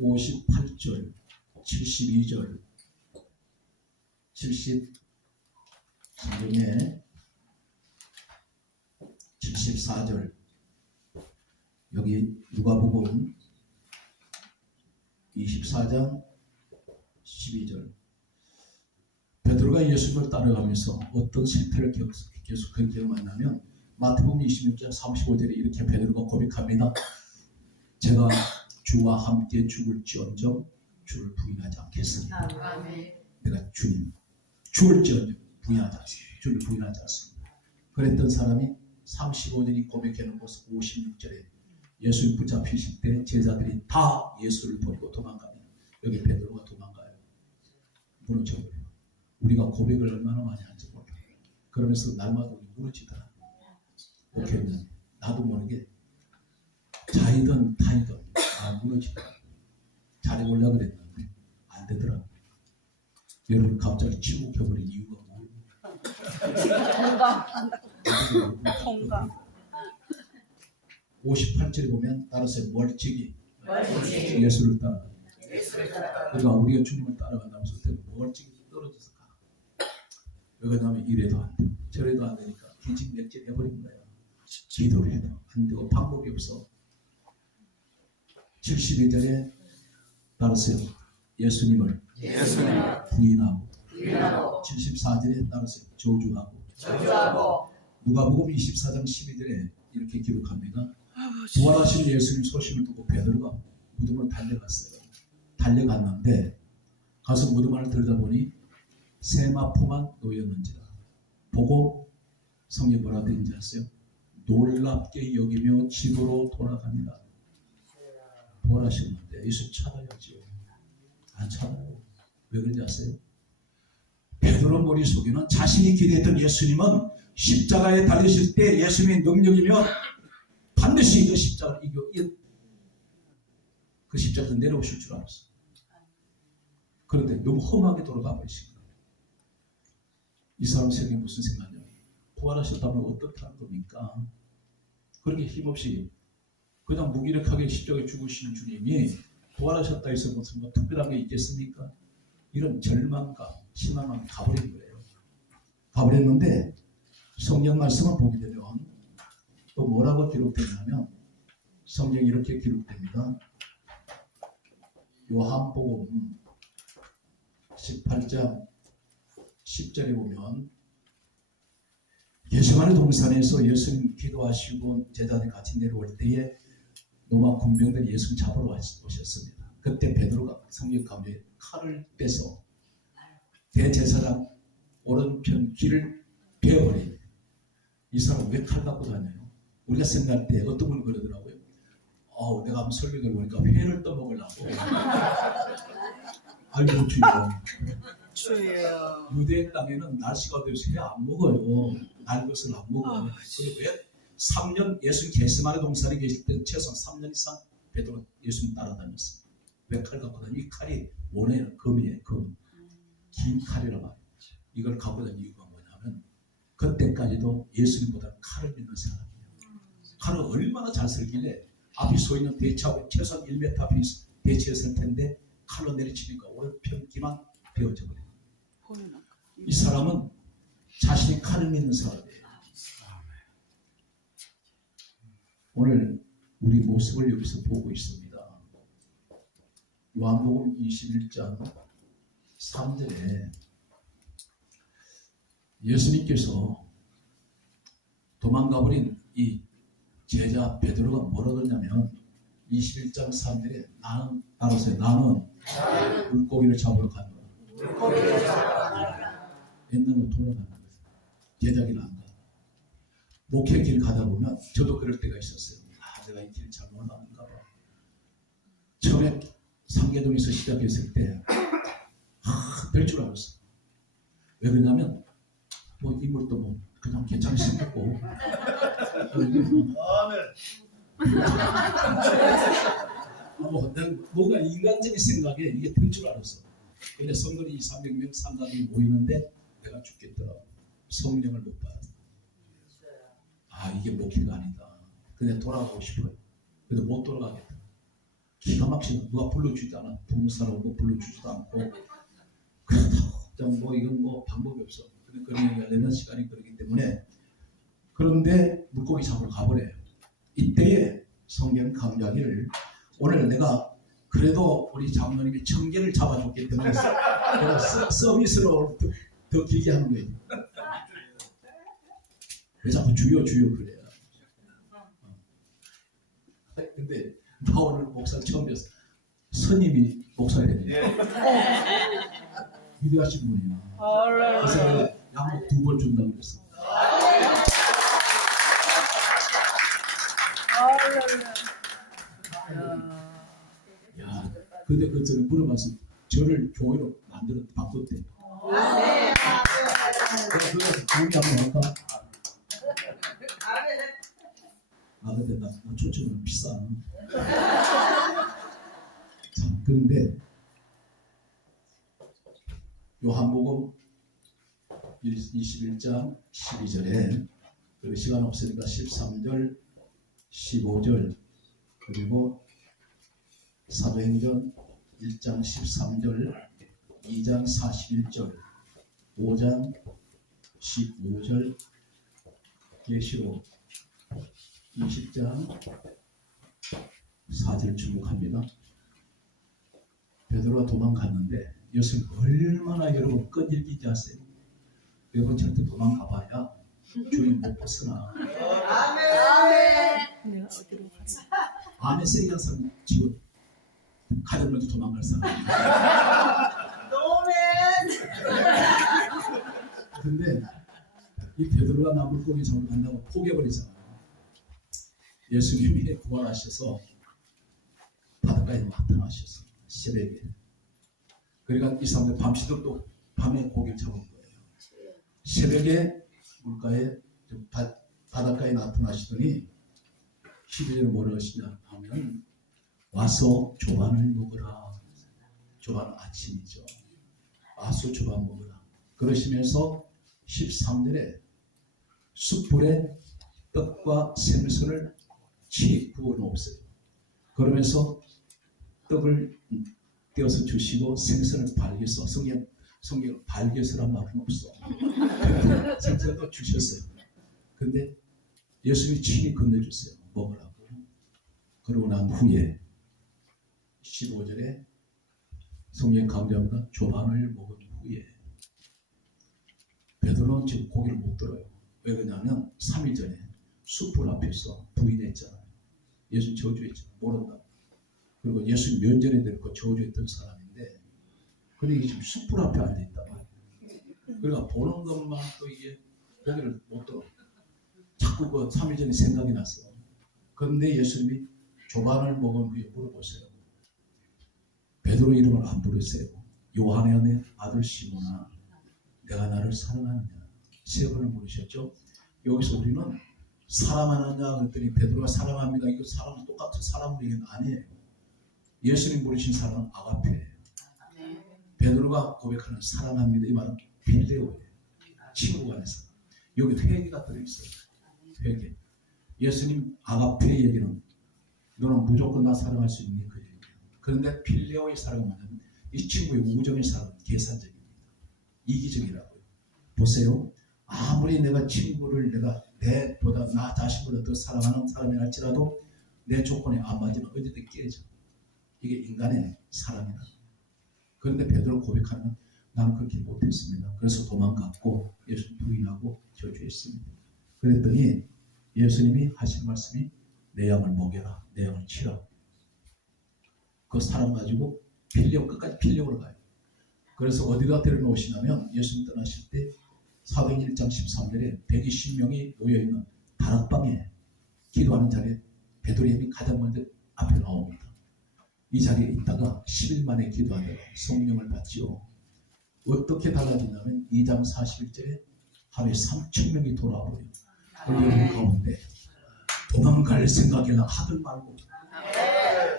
58절 72절 74절에 74절 여기 누가복음 24장 12절 베드로가 예수님을 따라가면서 어떤 실패를 계속 만나면 마태복음 26장 35절에 이렇게 베드로가 고백합니다. 제가 주와 함께 죽을지언정 주를 부인하지 않겠습니다. 아멘. 내가 주님 죽을지언정 부인하지 않습니다. 주를 부인하지 않습니다. 그랬던 사람이 35절이 고백해놓고 56절에 예수님 붙잡히실 때 제자들이 다 예수를 버리고 도망갑니다. 여기 베드로가 도망가요. 무너져버려요. 우리가 고백을 얼마나 많이 하는지 몰라요. 그러면서 날마다 우리 무너지더라. 목회는 나도 모르게 자이든 타이든 무너지더라. 잘해보려고 그랬는데 안 되더라. 여러분 갑자기 침묵해버린 이유가 뭐예요? 공감. 58절에 보면 따라서 멀찍이 멀찍이. 예수를 따라. 그러니까 우리가 주님을 따라간다면서 멀찍이 떨어져서 가. 왜 그러냐면 이래도 안 돼. 저래도 안 되니까 기진맥진 해버린 거야. 기도를 해도 안 되고 방법이 없어. 72절에 따라서 예수님을 부인하고 74절에 따라서 저주하고 누가복음 24장 12절에 이렇게 기록합니다. 부활하신 예수님 소식을 듣고 베드로가 무덤으로 달려갔어요. 달려갔는데 가서 무덤 안을 들여다보니 세마포만 놓였는지라 보고 성경 뭐라고 되는지 아세요? 놀랍게 여기며 집으로 돌아갑니다. 부활하셨는데 예수 찾아야죠. 안 찾아요. 왜 그런지 아세요? 베드로 머릿속에는 자신이 기대했던 예수님은 십자가에 달리실 때 예수님의 능력이면 반드시 그 십자가를 이겨 그 십자가에서 내려오실 줄 알았어. 그런데 너무 험하게 돌아가 버리신 거예요. 이 사람 생각에 무슨 생각이냐? 부활하셨다면 어떻게 하는 겁니까? 그렇게 힘없이 그냥 무기력하게 십자가에 죽으신 주님이 부활하셨다 해서 무슨 뭐 특별한 게 있겠습니까? 이런 절망감, 희망감이 가버린 거예요. 가버렸는데 성경 말씀을 보게 되면 또 뭐라고 기록되냐면 성경이 이렇게 기록됩니다. 요한복음 18장 10절에 보면 게세마네 동산에서 예수님 기도하시고 제자들이 같이 내려올 때에 로마 군병들이 예수님 잡으러 오셨습니다. 그때 베드로가 성경 가운데 칼을 빼서 대제사장 오른편 귀를 베어버린 이 사람 왜 칼 갖고 다녀요? 우리가 생각할 때 어떤 분이 그러더라고요. 내가 한번 설교를 보니까 회를 떠먹으려고. 아이고 주여. 유대 땅에는 날씨가 돼서 회 안 먹어요. 날 것을 안 먹어요. 그리고 왜 3년 예수님 게세마네 동산에 계실 때 최소한 3년 이상 베드로 예수님 따라다녔어요. 왜 칼 갖고 다니요? 이 칼이 원해는 금이에요. 금. 긴 칼이라 말이죠. 이걸 갖고 다니는 이유가 뭐냐면 그때까지도 예수님보다 칼을 믿는 사람이에요. 칼을 얼마나 잘 쓸길래 앞이 서 있는 대차하고 최소한 1m 앞이 대치했을 텐데 칼로 내리치니까 오른편 귀만 베어져 버려요. 이 사람은 자신이 칼을 믿는 사람이에요. 오늘 우리 모습을 여기서 보고 있습니다. 요한복음 21장 3절에 예수님께서 도망가버린 이 제자 베드로가 뭐라고 그러냐면 21장 3절에 나는 따라서요. 나는 물고기를 잡으러 간다. 옛날로 돌아가는 거예요. 제자길 안 가. 목회길 가다 보면 저도 그럴 때가 있었어요. 내가 이 길 잘못 나는가 봐. 처음에 상계동에서 시작했을 때 될 줄 알았어. 왜 그러냐면 뭐 인물도 뭐 그냥 괜찮게 생겼고 뭔가 인간적인 생각에 이게 될 줄 알았어. 근데 성도리 200~300명 상가들이 모이는데 내가 죽겠더라고. 성령을 못 받았어. 이게 목회가 아니다. 근데 돌아가고 싶어요. 그래도 못 돌아가겠다. 기가 막히게 누가 불러주지 않아. 부모사라고 불러주지도 않고 그렇다고 뭐 이건 뭐 방법이 없어. 근데 그런 얘기가 하려면 시간이 그러기 때문에 그런데 물고기 잡으러 가버려요. 이때에 성경 강좌기를 오늘 내가 그래도 우리 장로님이 청개를 잡아줬기 때문에 내가 서비스로 더 길게 하는 거예요. 왜 자꾸 주여 그래요? 근데 나 오늘 목사 처음 뵀어. 스님이 목사가 되네. 위대하신 분이야. 그래서 양복 2벌 준다고 그랬어. 야, 근데 그 전에 물어봤어. 저를 교회로 바꿨대. 그래서 도움이 한번 할까? 근데 나 초청은 비싸. 자, 그런데 요한복음 21장 12절에 그리고 시간 없으니까 13절 15절 그리고 사도행전 1장 13절 2장 41절 5장 15절 계시록 20장 4절 주목합니다. 베드로가 도망갔는데 예수님 얼마나 여러분 끈질기지 아세요? 여러분 절대 도망가봐야 주님 못 벗어나. 내가 어디로 가지? 암에 세게 한 사람 지금 가정 먼저 도망갈 사람. 근데 이 베드로가 나 물고기 잡으러 간다고 포기해버리잖아요. 예수님이 부활하셔서 바닷가에 나타나셔서 새벽에. 그러니까 이 사람들 밤새도록 또 밤에 고기를 잡은 거예요. 새벽에 물가에 바닷가에 나타나시더니 12절에 뭐라고 하시냐 하면 와서 조반을 먹으라. 조반은 아침이죠. 와서 조반 먹으라. 그러시면서 13절에 숯불에 떡과 생선을 채 구워 놓으세요. 그러면서 떡을 떼어서 주시고 생선을 발겨서 성경 발겨서란 말은 없어. 생선도 주셨어요. 근데 예수님이 친히 건네주세요. 먹으라고. 그러고 난 후에 15절에 성경 강조합니다. 조반을 먹은 후에 베드로는 지금 고기를 못 들어요. 왜 그러냐면 3일 전에 숯불 앞에서 부인했잖아요. 예수 저주했잖아요. 모른다. 그리고 예수 면전에 들고 저주했던 사람인데 그러니 지금 숯불 앞에 앉아있단 말이에요. 그러니까 보는 것만 또 이게 고기를 못 들어. 자꾸 그 3일 전에 생각이 났어. 그런데 예수님이 조반을 먹은 후에 물어보세요. 베드로 이름을 안 부르세요. 요한의 아들 시몬아, 내가 나를 사랑하느냐? 세 번을 물으셨죠. 여기서 우리는 사랑하느냐 그랬더니 베드로가 사랑합니다. 이거 사람 똑같은 사람 얘기는 아니에요. 예수님 부르신 사랑은 아가페예요. 베드로가 고백하는 사랑합니다. 이 말은 필레오예요. 친구 간에서. 여기 회개가 들어있어요. 회개. 예수님 아가페의 얘기는 너는 무조건 나 사랑할 수 있니? 그 얘기예요. 그런데 필레오의 사랑은 뭐냐면 이 친구의 우정의 사랑은 계산적입니다. 이기적이라고요. 보세요. 아무리 내가 친구를 내가 나 자신보다 더 사랑하는 사람이 할지라도 내 조건에 안 맞으면 언제든 깨져. 이게 인간의 사랑이다. 그런데 베드로 고백하는 나는 그렇게 못했습니다. 그래서 도망갔고 예수님 부인하고 저주했습니다. 그랬더니 예수님이 하신 말씀이 내 양을 먹여라. 내 양을 치라. 그 사람 가지고 끝까지 필력으로 가요. 그래서 어디다 데려놓으시냐면 예수님 떠나실 때 사도행 1장 13절에 120명이 모여있는 다락방에 기도하는 자리에 베드로님이 가장 먼저 앞에 나옵니다. 이 자리에 있다가 10일 만에 기도하다가 성령을 받지요. 어떻게 달라지냐면 2장 41절에 하루에 3,000명이 돌아와버려요. 그런 가운데 도망갈 생각이나 하들 말고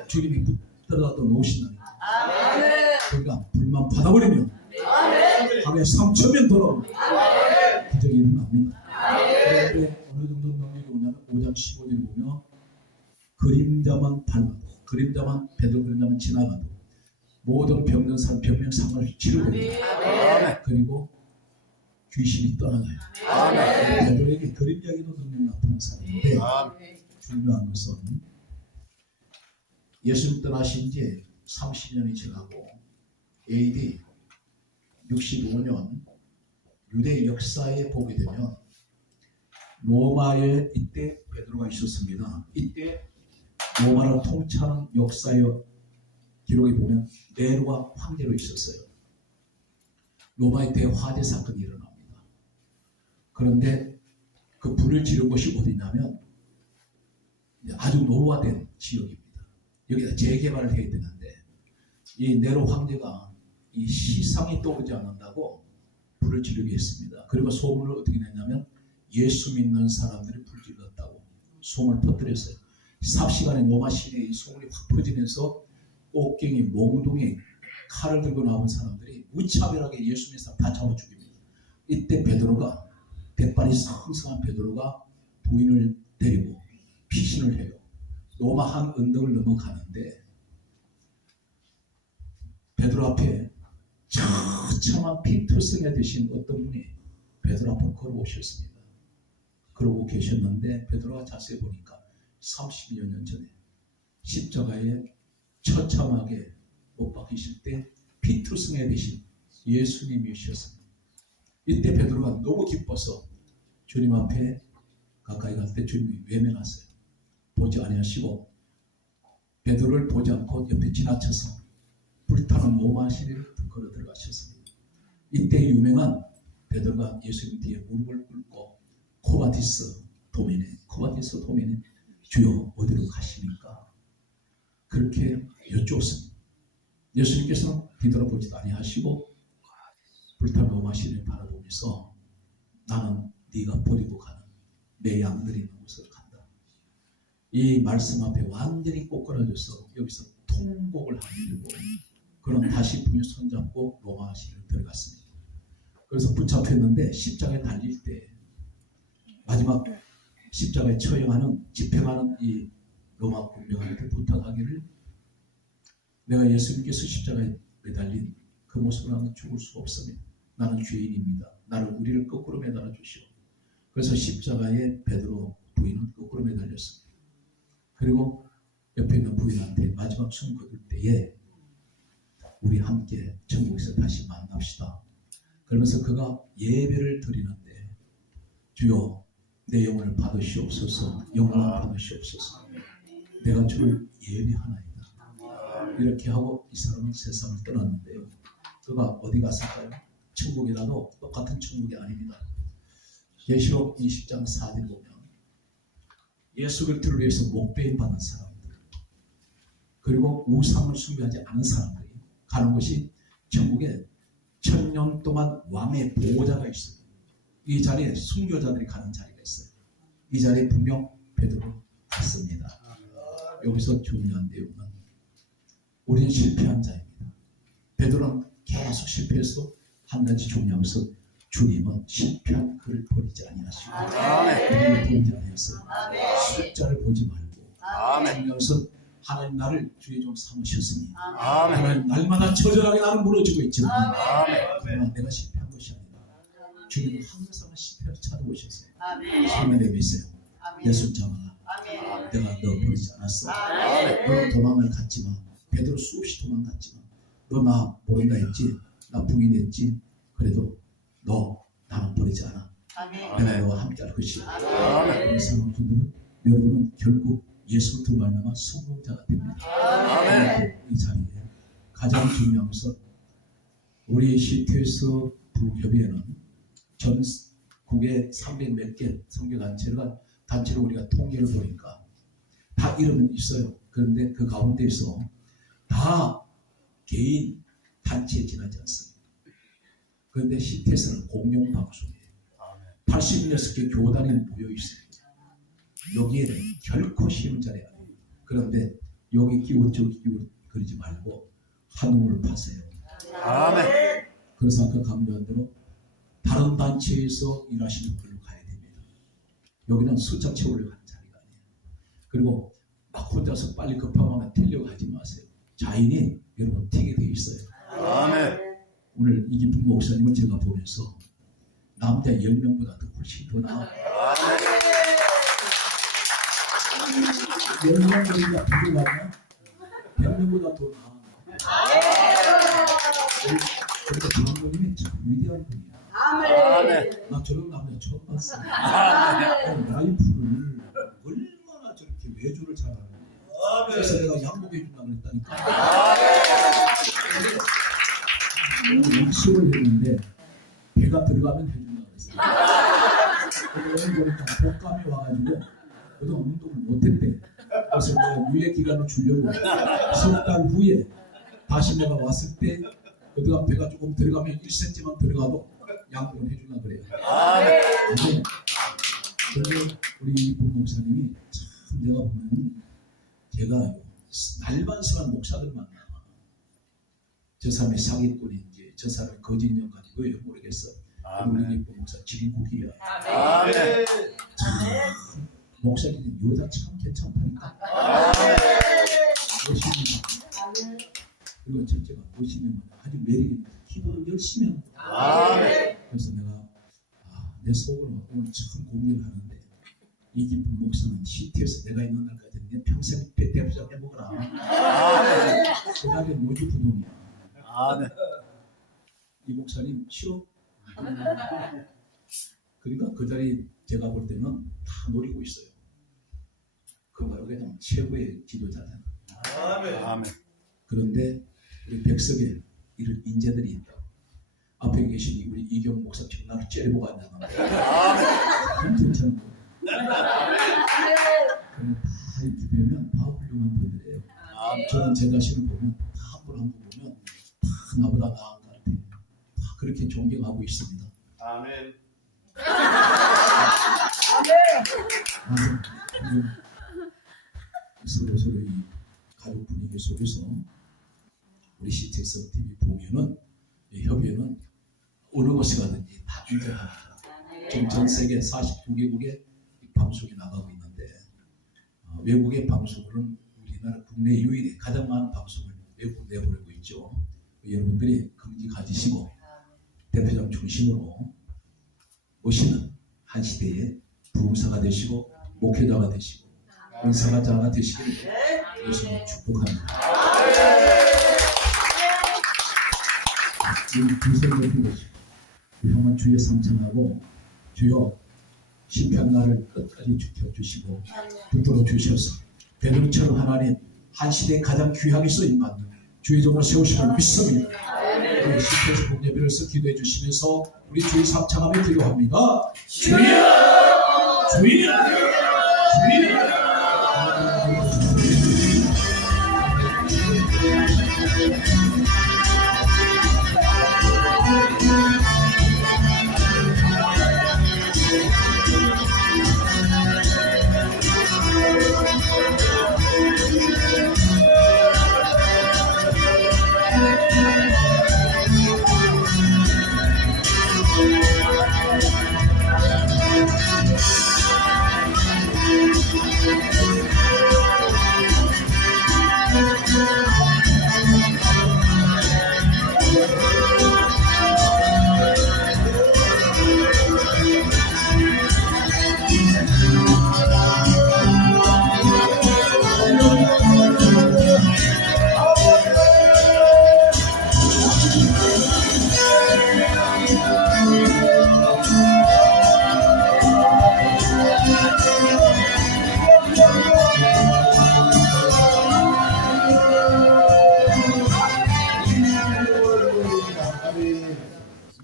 주님이 붙들어갔던 옷이나 그러니까 불만 받아버리면 하루에 3,000명 돌아오면 기적이 일어납니다. 그런데 어느 정도 능력이 오냐면 5장 15절에 보면 그림자만 닮아도 그림자만 베드로 그림자만 지나가도 모든 병든 사람 병명 상을 치료됩니다. 그리고 귀신이 떠나가요. 베드로에게 그림자에도 능력이 나타난 사람인데 중요한 것은 예수님 떠나신 지 30년이 지나고 AD 65년 유대 역사에 보게 되면 로마에 이때 베드로가 있었습니다. 이때 로마를 통치하는 역사의 기록에 보면 네로가 황제로 있었어요. 로마에 대화재 사건이 일어납니다. 그런데 그 불을 지른 곳이 어디냐면 아주 노후화된 지역입니다. 여기다 재개발을 해야 되는데 이 네로 황제가 이 시상이 떠오르지 않는다고 불을 지르게 했습니다. 그리고 소문을 어떻게 냈냐면 예수 믿는 사람들이 불 질렀다고 소문을 퍼뜨렸어요. 삽시간에 로마 시내에 이 소문이 확 퍼지면서 옥경이 몽둥이 칼을 들고 나온 사람들이 무차별하게 예수 믿는 사람 다 잡아 죽입니다. 이때 베드로가 백발이 성성한 베드로가 부인을 데리고 피신을 해요. 로마 한 언덕을 넘어가는데 베드로 앞에 처참한 피투성에 되신 어떤 분이 베드로 앞으로 걸어오셨습니다. 그러고 계셨는데 베드로가 자세히 보니까 30여 년 전에 십자가에 처참하게 못 박히실 때 피투성에 되신 예수님이셨습니다. 이때 베드로가 너무 기뻐서 주님 앞에 가까이 갈 때 주님이 외면하세요. 보지 아니하시고 베드로를 보지 않고 옆에 지나쳐서 불타는 로마 시내를 걸어 들어가셨습니다. 이때 유명한 베드로가 예수님 뒤에 무릎을 꿇고 코바티스 도메네 주여 어디로 가십니까? 그렇게 여쭈었습니다. 예수님께서는 뒤돌아보지도 아니하시고 불탄 로마 시를 바라보면서 나는 네가 버리고 가는 내 양들이 있는 곳으로 간다. 이 말씀 앞에 완전히 꼬꾸라져서 여기서 통곡을 하고 그는 다시 부유 손잡고 로마 시를 들어갔습니다. 그래서 붙잡혔는데 십자가에 달릴 때 마지막 십자가에 처형하는 집행하는 이 로마 군병한테 부탁하기를 내가 예수님께서 십자가에 매달린 그 모습을 하면 죽을 수가 없습니다. 나는 죄인입니다. 나를 우리를 거꾸로 매달아 주시오. 그래서 십자가에 베드로 부인은 거꾸로 매달렸습니다. 그리고 옆에 있는 부인한테 마지막 숨 거둘 때에 우리 함께 천국에서 다시 만납시다. 그러면서 그가 예배를 드리는데 주여 내 영혼을 받으시옵소서. 영혼을 받으시옵소서. 내가 주를 예배하나이다. 이렇게 하고 이 사람은 세상을 떠났는데요. 그가 어디 갔을까요? 천국이라도 똑같은 천국이 아닙니다. 계시록 20장 4절 보면 예수 그리스도를 위해서 목배임 받은 사람들 그리고 우상을 숭배하지 않은 사람들이 가는 곳이 천국에 1000년 동안 왕의 보호자가 있어요. 이 자리에 순교자들이 가는 자리가 있어요. 이 자리에 분명 베드로 갔습니다. 여기서 중요한 내용은 우리는 실패한 자입니다. 베드로는 계속 실패해서 한 가지 중요한 것은 주님은 실패한 그를 버리지 아니하시고 우리를 버리지 아니하셨어요. 숫자를 보지 말고 중요한 것은 하나님 나를 주의 종 삼으셨으니 하나님 날마다 처절하게 나는 무너지고 있지만 그러나 내가 실패한 것이 아니라 주님은 항상 실패를 찾아오셔서 삶을 내비세요. 내 손 잡아라. 내가 너 버리지 않았어. 너는 도망을 갔지만 베드로 수없이 도망갔지만 너 나 모른다 했지. 나 부인했지. 그래도 너 나는 버리지 않아. 내가 너와 함께 할 것이야. 사랑하는 분들은 여러분은 결국 예수를 말미암아 성공자가 됩니다. 이 자리에 가장 중요한 것은 우리 시트에서 부협의회는 전국에 300몇 개 단체를 우리가 통계를 보니까 다 이름은 있어요. 그런데 그 가운데서 다 개인 단체에 지나지 않습니다. 그런데 시트에서는 공용방송이에요. 86개 교단이 모여 있습니다. 여기에는 결코 쉬운 자리 아닙니다. 그런데 여기 끼워 저기 끼워 그러지 말고 한우물 파세요. 그래서 아까 강조한 대로 다른 단체에서 일하시는 분들로 가야 됩니다. 여기는 숫자 채우려고 하는 자리가 아니에요. 그리고 막 혼자서 빨리 급하고 하면 튀려고 하지 마세요. 자인이 여러분 튀게 되어 있어요. 오늘 이기쁜 목사님을 제가 보면서 남자 10명보다 더 훨씬 더 나아요. 10명보다 부족하냐? 100명보다 더 나아. 그러니까 장로님이 참 위대한 분이야. 나 저런 남자 처음 봤어. 라이프를 얼마나 저렇게 외주를 잘하는지. 그래서 내가 양복해 준다고 했다니까. 약속을 했는데 배가 들어가면 해준다고 했어요. 오늘 보니까 독감이 와가지고 그동안 운동을 못했대. 그래서 내가 유예 기간을 주려고 석 달 후에 다시 내가 왔을 때 그동안 배가 조금 들어가면 1cm만 들어가도 양복을 해주려고 그래요. 그런데 우리 본 목사님이 참 내가 보면 제가 날반성한 목사들 만나 저 사람이 사기꾼인지 저 사람이 거짓말 가지고 왜 모르겠어. 우리 목사 진국이야. 참 목사님 여자 참 괜찮다니까. 멋있는 그리고 첫째가 멋있는 건 아주 매력입니다. 기도를 열심히 합니다. 그래서 내가 내 속으로 오늘 처음 공개를 하는데 이 기쁜 목사는 시티에서 내가 있는 날까지 내 평생 대부장 해먹으라. 그 다음에 노주 부동이야. 이 목사님 싫어? 그러니까 그 자리 제가 볼 때는 다 노리고 있어요. 그거 그냥 최고의 지도자잖아. 그런데 우리 백석에 이런 인재들이 있다고. 앞에 계신 우리 이경 목사님 나를 째리고 갔냐고. 괜찮은 거. 그러면 다 이렇게 되면 다 훌륭한 분들이에요. 저는 제 자신을 보면 다 한 분 한 분 보면 다 나보다 나은 것 같아요. 다 그렇게 존경하고 있습니다. 아멘. 서로 이 가족 분위기 속에서 우리 CTS TV 보면은 이 협의회는 어느 곳에 가든지 다 존재합니다. 지금 전 세계 49개국에 방송이 나가고 있는데 외국의 방송은 우리나라 국내 유일의 가장 많은 방송을 외국 내보내고 있죠. 여러분들이 긍지 가지시고 대표장 중심으로 오시는 한 시대의 부흥사가 되시고 목회자가 되시고 은사가자가 되시기를 예수님 축복합니다. 지금 두 손을 들고 형은 주의 삼창하고 주여 심판날을 끝까지 지켜주시고 붙들어 주셔서 베드로처럼 하나님 한 시대에 가장 귀하게 쓰임받는 주의 종을 세우시는 믿습니다. 우리 시켜서 공예비를 써 기도해 주시면서 우리 주의 삼창하며 기도합니다. 주여! 주여! 주여!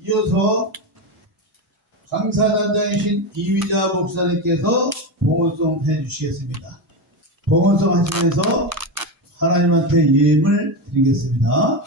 이어서 강사단장이신 이휘자 목사님께서 봉헌송 해주시겠습니다. 봉헌송 하시면서 하나님한테 예임을 드리겠습니다.